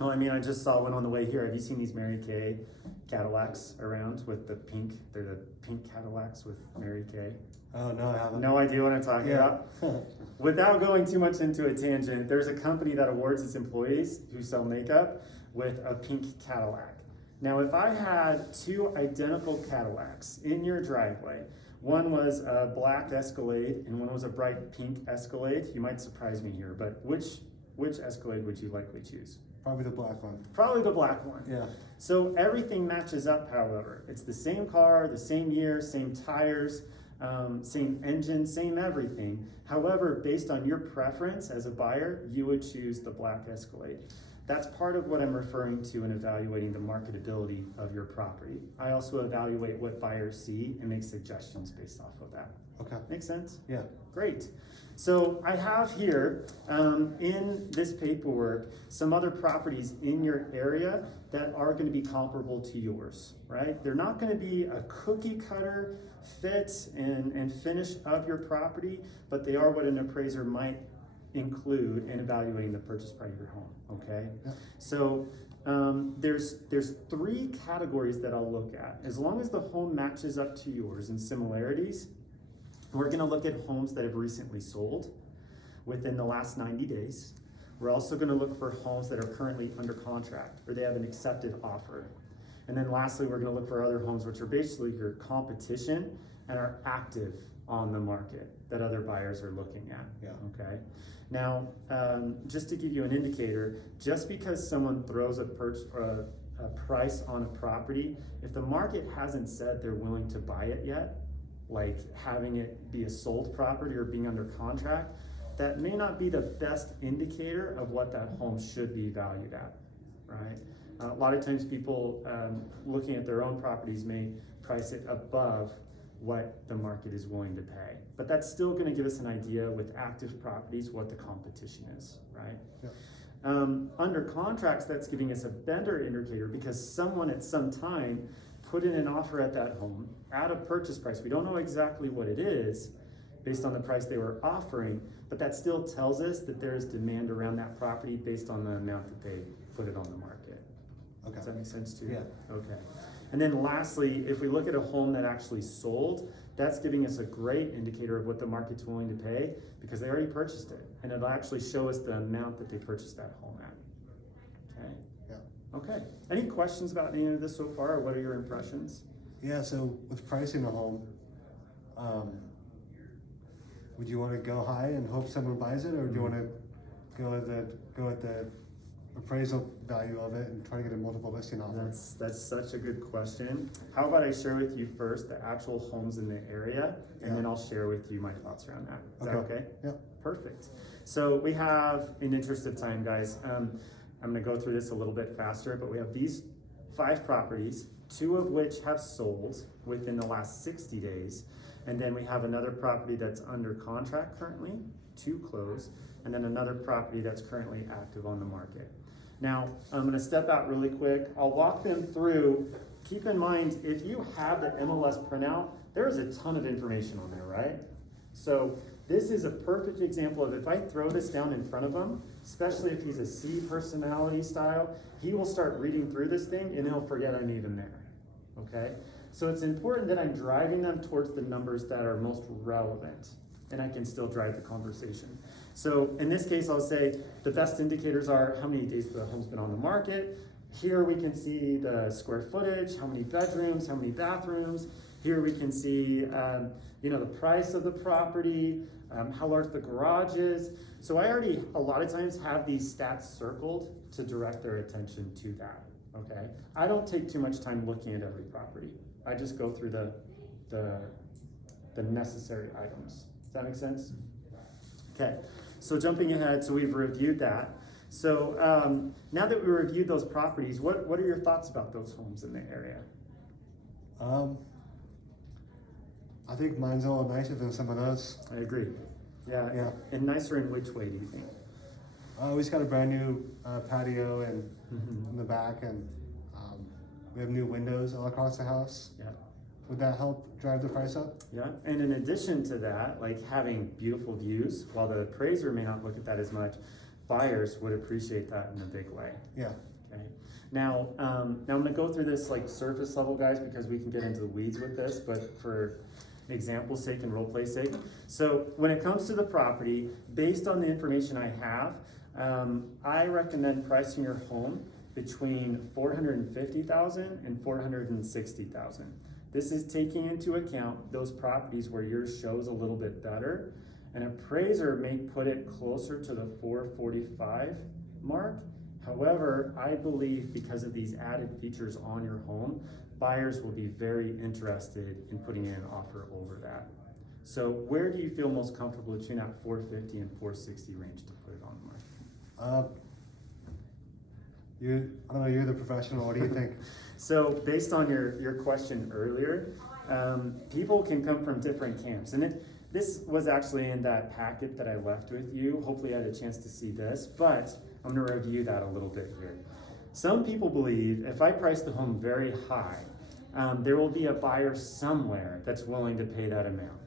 I just saw one on the way here. Have you seen these Mary Kay Cadillacs around with the pink? They're the pink Cadillacs with Mary Kay. Oh, no, I haven't. No idea what I'm talking about? Without going too much into a tangent, there's a company that awards its employees who sell makeup with a pink Cadillac. Now, if I had two identical Cadillacs in your driveway, one was a black Escalade and one was a bright pink Escalade, you might surprise me here, but which Escalade would you likely choose? Probably the black one. Probably the black one. Yeah. So everything matches up, however. It's the same car, the same year, same tires, same engine, same everything. However, based on your preference as a buyer, you would choose the black Escalade. That's part of what I'm referring to in evaluating the marketability of your property. I also evaluate what buyers see and make suggestions based off of that. Okay. Make sense? Yeah. Great. So I have here in this paperwork some other properties in your area that are going to be comparable to yours, right? They're not going to be a cookie cutter fit and finish of your property, but they are what an appraiser might include in evaluating the purchase price of your home, okay? Yeah. So there's three categories that I'll look at. As long as the home matches up to yours in similarities, we're gonna look at homes that have recently sold within the last 90 days. We're also gonna look for homes that are currently under contract or they have an accepted offer. And then lastly, we're gonna look for other homes which are basically your competition and are active on the market that other buyers are looking at, Yeah. okay? Now, just to give you an indicator, just because someone throws a price on a property, if the market hasn't said they're willing to buy it yet, like having it be a sold property or being under contract, that may not be the best indicator of what that home should be valued at, right? A lot of times people looking at their own properties may price it above what the market is willing to pay. But that's still gonna give us an idea with active properties what the competition is, right? Yeah. Under contracts, that's giving us a better indicator because someone at some time put in an offer at that home at a purchase price. We don't know exactly what it is based on the price they were offering, but that still tells us that there's demand around that property based on the amount that they put it on the market. Okay. Does that make sense to you? Yeah. Okay. And then lastly, if we look at a home that actually sold, that's giving us a great indicator of what the market's willing to pay because they already purchased it. And it'll actually show us the amount that they purchased that home at. Okay? Yeah. Okay. Any questions about any of this so far, or what are your impressions? Yeah, so with pricing a home, would you want to go high and hope someone buys it, or do you want to go at the appraisal value of it and try to get a multiple listing offer? That's such a good question. How about I share with you first the actual homes in the area, and then I'll share with you my thoughts around that. Is that okay? Yeah. Perfect. So we have, in interest of time, guys, I'm gonna go through this a little bit faster, but we have these 5 properties, 2 of which have sold within the last 60 days. And then we have another property that's under contract currently, 2 close, and then another property that's currently active on the market. Now, I'm gonna step out really quick. I'll walk them through. Keep in mind, if you have the MLS printout, there is a ton of information on there, right? So this is a perfect example of if I throw this down in front of him, especially if he's a C personality style, he will start reading through this thing and he'll forget I'm even there, okay? So it's important that I'm driving them towards the numbers that are most relevant, and I can still drive the conversation. So in this case, I'll say the best indicators are how many days the home's been on the market. Here we can see the square footage, how many bedrooms, how many bathrooms. Here we can see the price of the property, how large the garage is. So I already, a lot of times, have these stats circled to direct their attention to that, okay? I don't take too much time looking at every property. I just go through the necessary items. Does that make sense? Okay, so jumping ahead, so we've reviewed that. So now that we reviewed those properties, what are your thoughts about those homes in the area? I think mine's a little nicer than some of those. I agree. Yeah. And nicer in which way do you think? We just got a brand new patio and in the back, and we have new windows all across the house. Yeah. Would that help drive the price up? Yeah, and in addition to that, like having beautiful views, while the appraiser may not look at that as much, buyers would appreciate that in a big way. Yeah. Okay. Now I'm gonna go through this like surface level, guys, because we can get into the weeds with this, but for example's sake and role play sake. So when it comes to the property, based on the information I have, I recommend pricing your home between $450,000 and $460,000. This is taking into account those properties where yours shows a little bit better. An appraiser may put it closer to the 445 mark. However, I believe because of these added features on your home, buyers will be very interested in putting in an offer over that. So where do you feel most comfortable between that 450 and 460 range to put it on the market? I don't know, you're the professional, what do you think? So based on your question earlier, people can come from different camps. And this was actually in that packet that I left with you. Hopefully you had a chance to see this, but I'm gonna review that a little bit here. Some people believe if I price the home very high, there will be a buyer somewhere that's willing to pay that amount.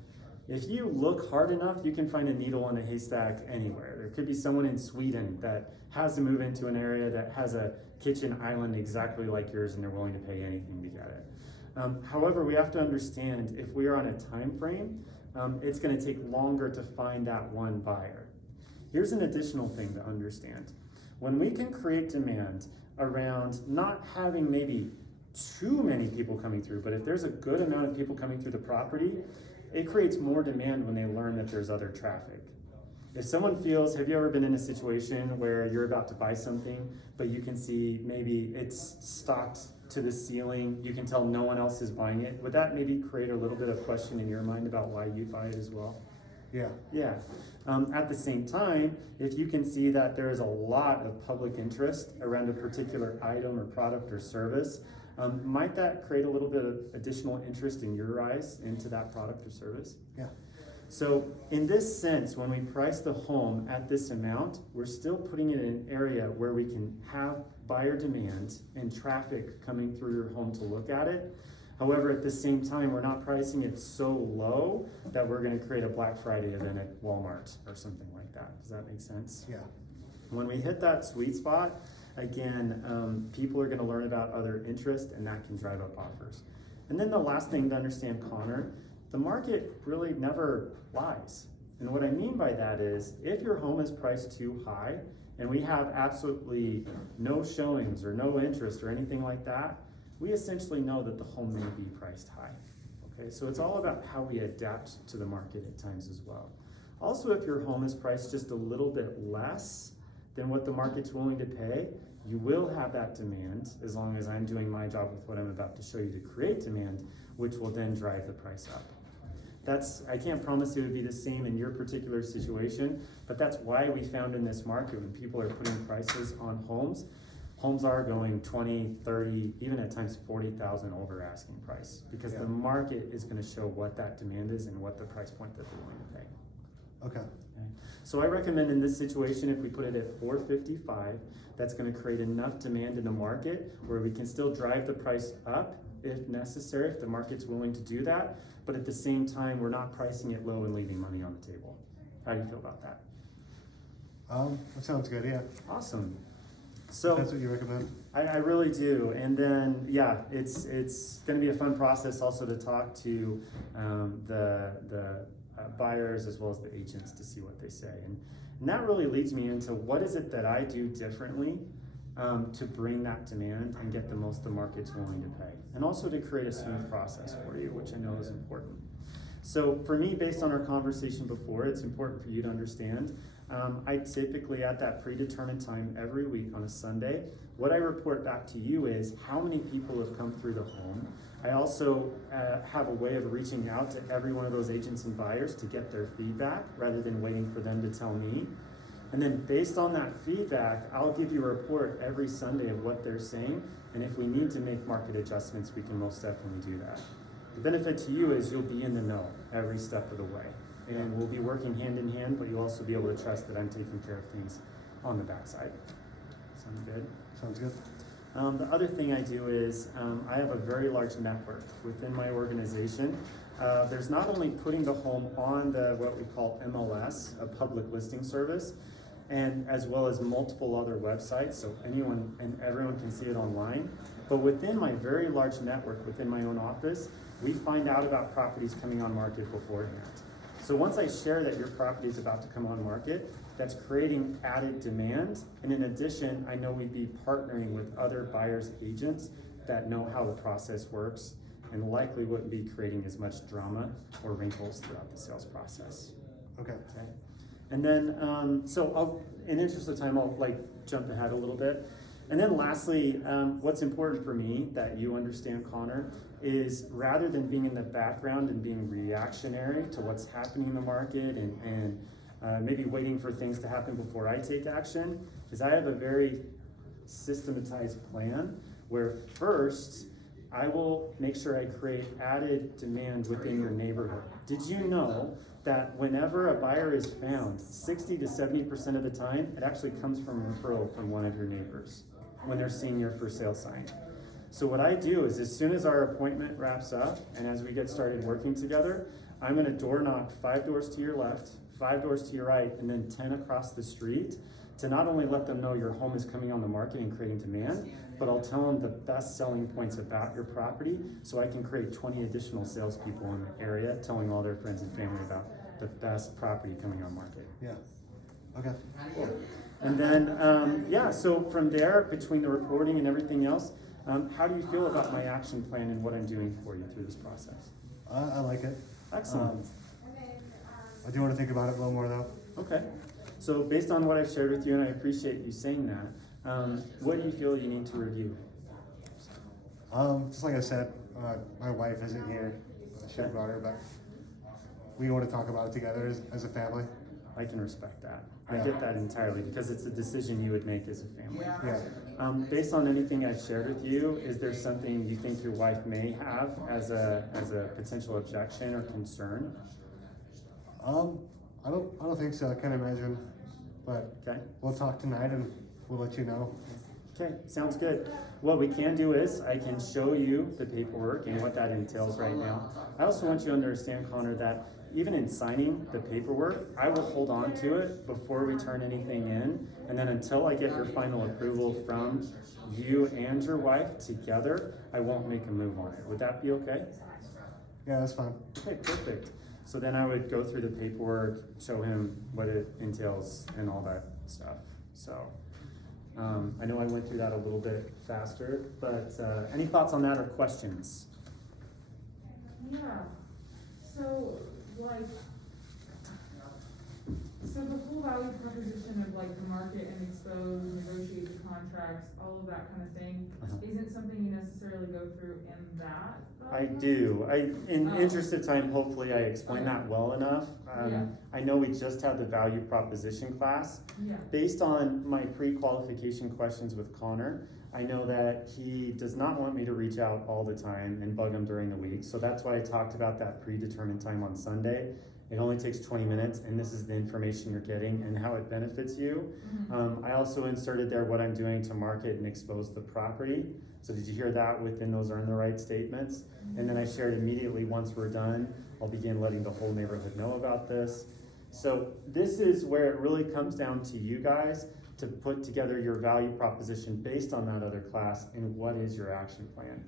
If you look hard enough, you can find a needle in a haystack anywhere. There could be someone in Sweden that has to move into an area that has a kitchen island exactly like yours and they're willing to pay anything to get it. However, we have to understand if we are on a time frame, it's gonna take longer to find that one buyer. Here's an additional thing to understand. When we can create demand around not having maybe too many people coming through, but if there's a good amount of people coming through the property, it creates more demand when they learn that there's other traffic. If someone feels, have you ever been in a situation where you're about to buy something, but you can see maybe it's stocked to the ceiling, you can tell no one else is buying it? Would that maybe create a little bit of question in your mind about why you'd buy it as well? Yeah. Yeah. At the same time, if you can see that there is a lot of public interest around a particular item or product or service, might that create a little bit of additional interest in your eyes into that product or service? Yeah. So in this sense, when we price the home at this amount, we're still putting it in an area where we can have buyer demand and traffic coming through your home to look at it. However, at the same time, we're not pricing it so low that we're gonna create a Black Friday event at Walmart or something like that. Does that make sense? Yeah. When we hit that sweet spot, again, people are gonna learn about other interest and that can drive up offers. And then the last thing to understand, Connor, the market really never lies. And what I mean by that is, if your home is priced too high and we have absolutely no showings or no interest or anything like that, we essentially know that the home may be priced high. Okay, so it's all about how we adapt to the market at times as well. Also, if your home is priced just a little bit less than what the market's willing to pay, you will have that demand as long as I'm doing my job with what I'm about to show you to create demand, which will then drive the price up. I can't promise it would be the same in your particular situation, but that's why we found in this market when people are putting prices on homes, homes are going 20, 30, even at times 40,000 over asking price, because the market is gonna show what that demand is and what the price point that they're willing to pay. Okay. So I recommend in this situation, if we put it at 455, that's gonna create enough demand in the market where we can still drive the price up if necessary, if the market's willing to do that, but at the same time, we're not pricing it low and leaving money on the table. How do you feel about that? That sounds good, yeah. Awesome. So That's what you recommend? I really do. And then, yeah, it's gonna be a fun process also to talk to the buyers as well as the agents to see what they say. And that really leads me into what is it that I do differently to bring that demand and get the most the market's willing to pay. And also to create a smooth process for you, which I know is important. So for me, based on our conversation before, it's important for you to understand, I typically at that predetermined time every week on a Sunday, what I report back to you is how many people have come through the home. I also have a way of reaching out to every one of those agents and buyers to get their feedback rather than waiting for them to tell me. And then based on that feedback, I'll give you a report every Sunday of what they're saying. And if we need to make market adjustments, we can most definitely do that. The benefit to you is you'll be in the know every step of the way. And we'll be working hand in hand, but you'll also be able to trust that I'm taking care of things on the backside. Sound good? Sounds good. The other thing I do is I have a very large network within my organization. There's not only putting the home on what we call MLS, a public listing service, and as well as multiple other websites, so anyone and everyone can see it online. But within my very large network, within my own office, we find out about properties coming on market beforehand. So once I share that your property is about to come on market, that's creating added demand. And in addition, I know we'd be partnering with other buyers agents that know how the process works and likely wouldn't be creating as much drama or wrinkles throughout the sales process. Okay. Okay. And then, so in interest of time, I'll jump ahead a little bit. And then lastly, what's important for me that you understand, Connor, is rather than being in the background and being reactionary to what's happening in the market and maybe waiting for things to happen before I take action, is I have a very systematized plan where first, I will make sure I create added demand within your neighborhood. Did you know that whenever a buyer is found, 60 to 70% of the time, it actually comes from a referral from one of your neighbors when they're seeing your for sale sign? So what I do is as soon as our appointment wraps up and as we get started working together, I'm gonna door knock 5 doors to your left, 5 doors to your right, and then 10 across the street to not only let them know your home is coming on the market and creating demand, but I'll tell them the best selling points about your property so I can create 20 additional salespeople in the area telling all their friends and family about the best property coming on market. Yeah. Okay. Cool. And then, yeah, so from there, between the reporting and everything else, how do you feel about my action plan and what I'm doing for you through this process? I like it. Excellent. I do want to think about it a little more though. Okay. So based on what I've shared with you, and I appreciate you saying that, what do you feel you need to review? Just like I said, my wife isn't here. I should have brought her, but we want to talk about it together as a family. I can respect that. I Yeah. get that entirely because it's a decision you would make as a family. Yeah. Based on anything I've shared with you, is there something you think your wife may have as a potential objection or concern? I don't think so. I can't imagine, but Okay. we'll talk tonight and we'll let you know. Okay, sounds good. What we can do is I can show you the paperwork and what that entails right now. I also want you to understand, Connor, that even in signing the paperwork, I will hold on to it before we turn anything in. And then until I get your final approval from you and your wife together, I won't make a move on it. Would that be okay? Yeah, that's fine. Okay, perfect. So then I would go through the paperwork, show him what it entails and all that stuff. So I know I went through that a little bit faster, but any thoughts on that or questions? Yeah, so like, so the whole value proposition of like the market and expose, negotiate the contracts, all of that kind of thing, isn't something you necessarily go through in that? I do. In Oh. interest of time, hopefully I explained that well enough. Yeah. I know we just had the value proposition class. Yeah, Based on my pre-qualification questions with Connor, I know that he does not want me to reach out all the time and bug him during the week. So that's why I talked about that predetermined time on Sunday. It only takes 20 minutes and this is the information you're getting and how it benefits you. I also inserted there what I'm doing to market and expose the property. So did you hear that within those earn the right statements? And then I shared immediately once we're done, I'll begin letting the whole neighborhood know about this. So this is where it really comes down to you guys to put together your value proposition based on that other class and what is your action plan.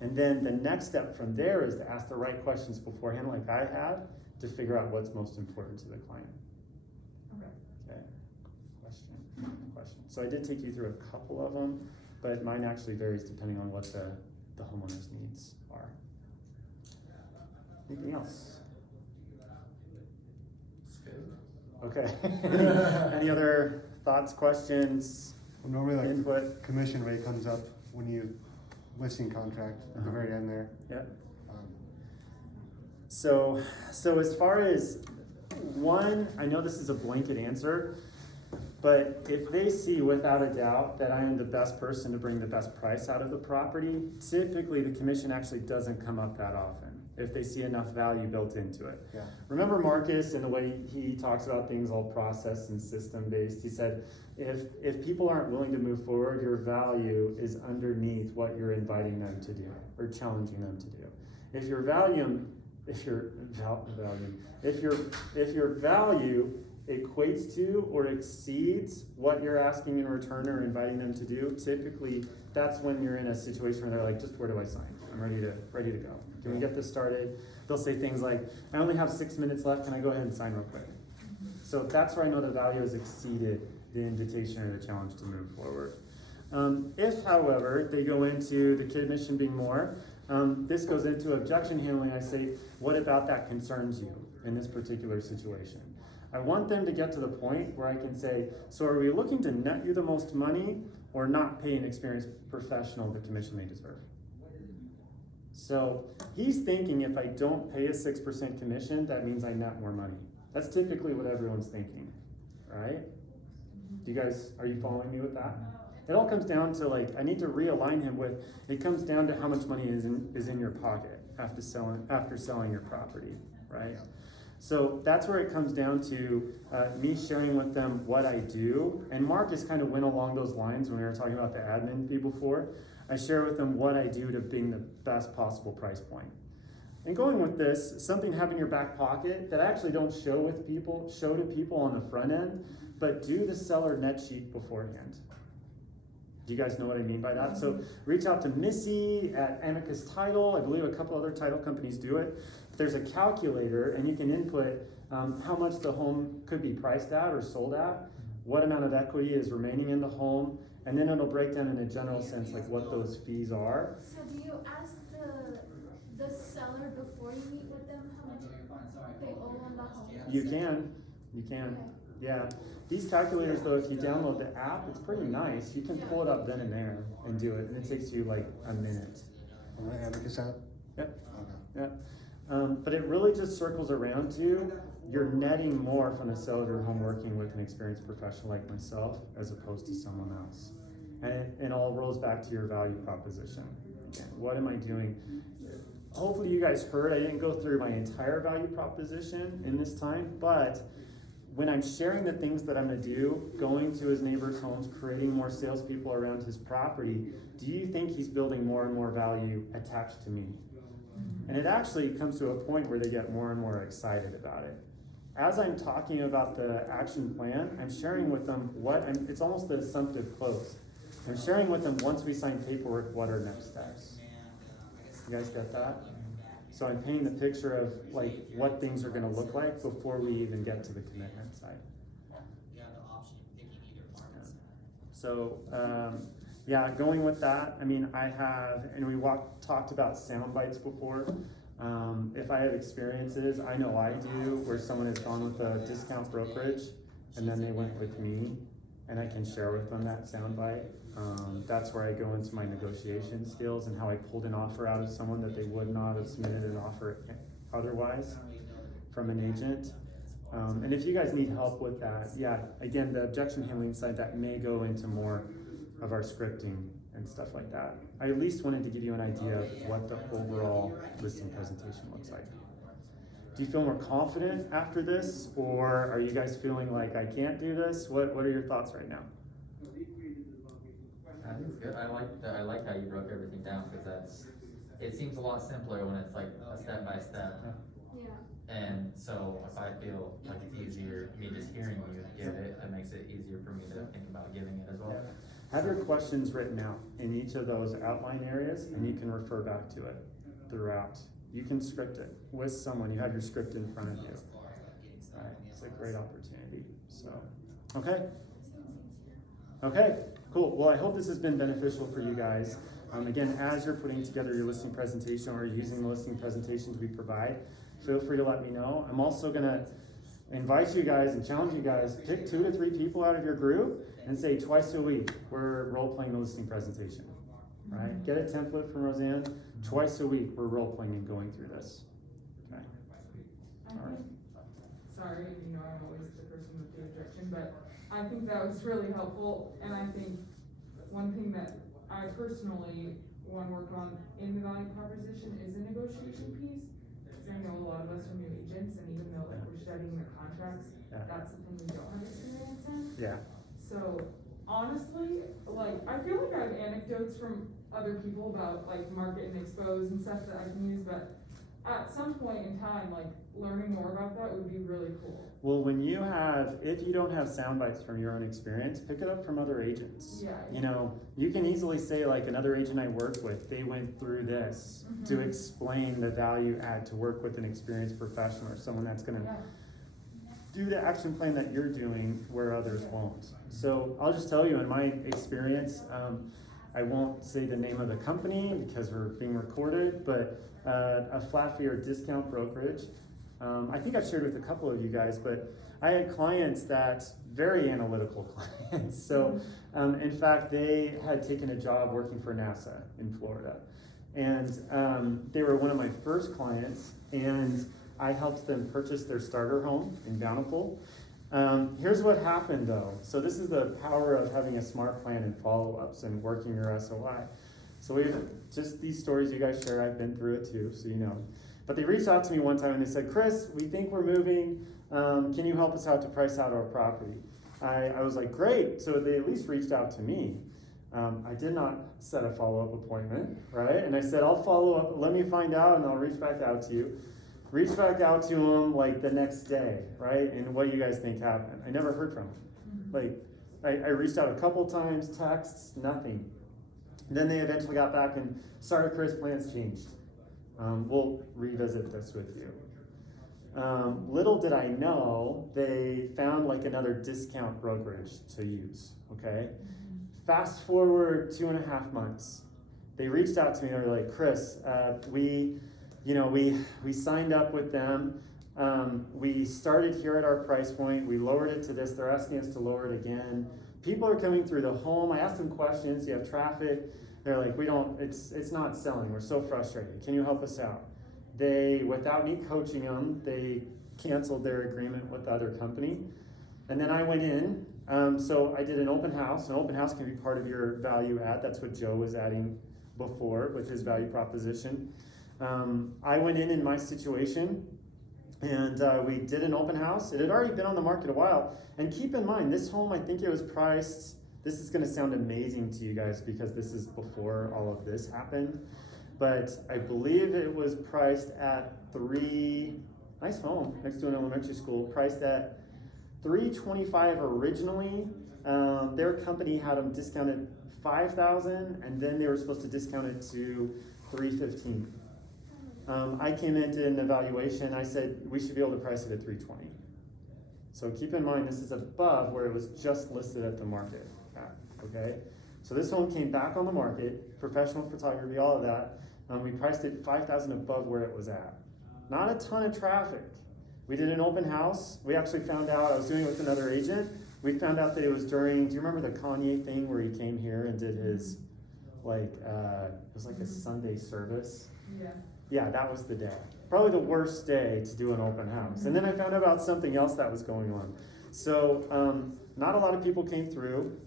And then the next step from there is to ask the right questions beforehand like I had to figure out what's most important to the client. okay. Okay, question. So I did take you through a couple of them, but mine actually varies depending on what the homeowner's needs are. Anything else? It's good. Okay. Any other thoughts, questions, Well, normally like input? commission rate comes up when you listing contract at the very end there. Yep. Um, So as far as one, I know this is a blanket answer, but if they see without a doubt that I am the best person to bring the best price out of the property, typically the commission actually doesn't come up that often if they see enough value built into it. Yeah. Remember Marcus and the way he talks about things all process and system based, he said, if people aren't willing to move forward, your value is underneath what you're inviting them to do or challenging them to do. If your value equates to or exceeds what you're asking in return or inviting them to do, typically that's when you're in a situation where they're like, just where do I sign? I'm ready to go. Can we get this started? They'll say things like, I only have 6 minutes left, can I go ahead and sign real quick? So that's where I know the value has exceeded the invitation or the challenge to move forward. If, however, they go into the commission being more, this goes into objection handling. I say, what about that concerns you in this particular situation? I want them to get to the point where I can say, so are we looking to net you the most money or not pay an experienced professional the commission they deserve? So he's thinking if I don't pay a 6% commission, that means I net more money. That's typically what everyone's thinking, right? Are you following me with that? It all comes down to like, I need to realign him with, it comes down to how much money is in your pocket after selling your property, right? So that's where it comes down to me sharing with them what I do. And Marcus kind of went along those lines when we were talking about the admin fee before. I share with them what I do to bring the best possible price point. And going with this, something to have in your back pocket that I actually don't show to people on the front end, but do the seller net sheet beforehand. Do you guys know what I mean by that? So reach out to Missy at Amicus Title. I believe a couple other title companies do it. There's a calculator and you can input how much the home could be priced at or sold at, what amount of equity is remaining in the home, and then it'll break down in a general sense like what those fees are. So do you ask the seller before you meet with them how much they owe on the home? You can. Yeah, these calculators though, if you download the app, it's pretty nice. You can pull it up then and there and do it, and it takes you like a minute. On the Amicus app? Yep. Okay. Yeah, but it really just circles around to you're netting more from the seller of your home working with an experienced professional like myself as opposed to someone else. And it all rolls back to your value proposition. Again, what am I doing? Hopefully you guys heard, I didn't go through my entire value proposition in this time, but when I'm sharing the things that I'm gonna do, going to his neighbors' homes, creating more salespeople around his property, do you think he's building more and more value attached to me? And it actually comes to a point where they get more and more excited about it. As I'm talking about the action plan, I'm sharing with them it's almost the assumptive close. I'm sharing with them once we sign paperwork, what are next steps? You guys get that? So I'm painting the picture of like what things are gonna look like before we even get to the commitment side. So, yeah, going with that, I mean, I have, and we talked about sound bites before. If I have experiences, I know I do, where someone has gone with a discount brokerage and then they went with me, and I can share with them that sound bite. That's where I go into my negotiation skills and how I pulled an offer out of someone that they would not have submitted an offer otherwise from an agent. And if you guys need help with that, yeah, again, the objection handling side, that may go into more of our scripting and stuff like that. I at least wanted to give you an idea of what the overall listing presentation looks like. Do you feel more confident after this, or are you guys feeling like I can't do this? What are your thoughts right now? I think it's good. I like how you broke everything down, because it seems a lot simpler when it's like a step by step. Yeah. And so if I feel like it's easier, me just hearing you give it, it makes it easier for me to think about giving it as well. Have your questions written out in each of those outline areas, and you can refer back to it throughout. You can script it with someone. You have your script in front of you. All right, it's a great opportunity. So, okay. Okay, cool. Well, I hope this has been beneficial for you guys. Again, as you're putting together your listing presentation or using the listing presentations we provide, feel free to let me know. I'm also gonna invite you guys and challenge you guys, pick 2 to 3 people out of your group and say twice a week, we're role-playing the listing presentation, right? Get a template from Roseanne, twice a week, we're role-playing and going through this, okay? I think, sorry, you know, I'm always the person with the objection, but I think that was really helpful, and I think one thing that I personally want to work on in the value proposition is the negotiation piece, because I know a lot of us are new agents, and even though like we're studying the contracts, that's something we don't have experience in. Yeah. So honestly, like I feel like I have anecdotes from other people about like market and expose and stuff that I can use, but at some point in time, like learning more about that would be really cool. Well, if you don't have sound bites from your own experience, pick it up from other agents. Yeah. You know, you can easily say like another agent I work with, they went through this to explain the value add to work with an experienced professional or someone that's gonna do the action plan that you're doing where others won't. So I'll just tell you, in my experience, I won't say the name of the company because we're being recorded, but a flat fee or discount brokerage. I think I've shared with a couple of you guys, but I had clients that, very analytical clients. So in fact, they had taken a job working for NASA in Florida. And they were one of my first clients, and I helped them purchase their starter home in Bountiful. Here's what happened though. So this is the power of having a smart plan and follow-ups and working your SOI. So we've just these stories you guys share, I've been through it too, so you know. But they reached out to me one time and they said, Chris, we think we're moving. Can you help us out to price out our property? I was like, great. So they at least reached out to me. I did not set a follow-up appointment, right? And I said, I'll follow up, let me find out and I'll reach back out to you. Reached back out to them like the next day, right? And what do you guys think happened? I never heard from them. Like, I reached out a couple times, texts, nothing. And then they eventually got back and, sorry Chris, plans changed. We'll revisit this with you. Little did I know, they found like another discount brokerage to use, okay? Fast forward 2.5 months. They reached out to me, they were like, Chris, we signed up with them. We started here at our price point. We lowered it to this. They're asking us to lower it again. People are coming through the home. I asked them questions. You have traffic. They're like, it's not selling. We're so frustrated. Can you help us out? They, without me coaching them, they canceled their agreement with the other company. And then I went in. So I did an open house. An open house can be part of your value add. That's what Joe was adding before with his value proposition. I went in my situation, and we did an open house. It had already been on the market a while. And keep in mind, this home, I think it was priced, this is gonna sound amazing to you guys because this is before all of this happened, but I believe it was priced at nice home next to an elementary school, priced at $325 originally. Their company had them discounted $5,000, and then they were supposed to discount it to $315. I came in, did an evaluation. I said we should be able to price it at $320. So keep in mind this is above where it was just listed at the market at, okay? So this home came back on the market, professional photography, all of that. We priced it $5,000 above where it was at. Not a ton of traffic. We did an open house. We actually found out, I was doing it with another agent. We found out that it was during, do you remember the Kanye thing where he came here and did his, it was like a Sunday service? Yeah. Yeah, that was the day. Probably the worst day to do an open house. And then I found out about something else that was going on. So not a lot of people came through.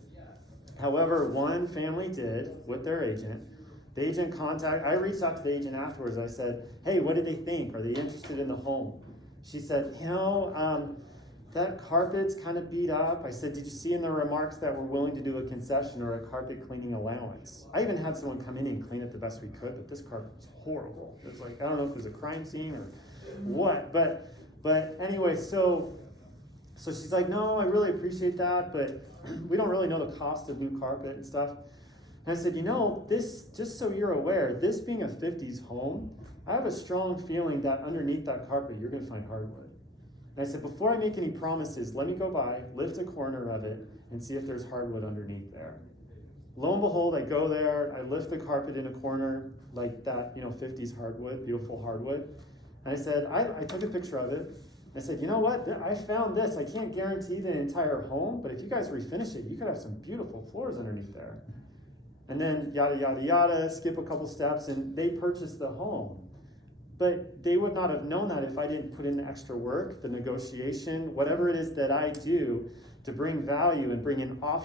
However, one family did with their agent. The agent I reached out to the agent afterwards. I said, hey, what did they think? Are they interested in the home? She said, that carpet's kind of beat up. I said, did you see in the remarks that we're willing to do a concession or a carpet cleaning allowance? I even had someone come in and clean it the best we could, but this carpet was horrible. It was like, I don't know if it was a crime scene or what, but anyway, so she's like, no, I really appreciate that, but we don't really know the cost of new carpet and stuff. And I said, this, just so you're aware, this being a 50s home, I have a strong feeling that underneath that carpet, you're gonna find hardwood. And I said, before I make any promises, let me go by, lift a corner of it, and see if there's hardwood underneath there. Lo and behold, I go there, I lift the carpet in a corner, like that, 50s hardwood, beautiful hardwood. And I said, I took a picture of it. I said, you know what, I found this. I can't guarantee the entire home, but if you guys refinish it, you could have some beautiful floors underneath there. And then yada, yada, yada, skip a couple steps, and they purchased the home. But they would not have known that if I didn't put in the extra work, the negotiation, whatever it is that I do to bring value and bring in offers.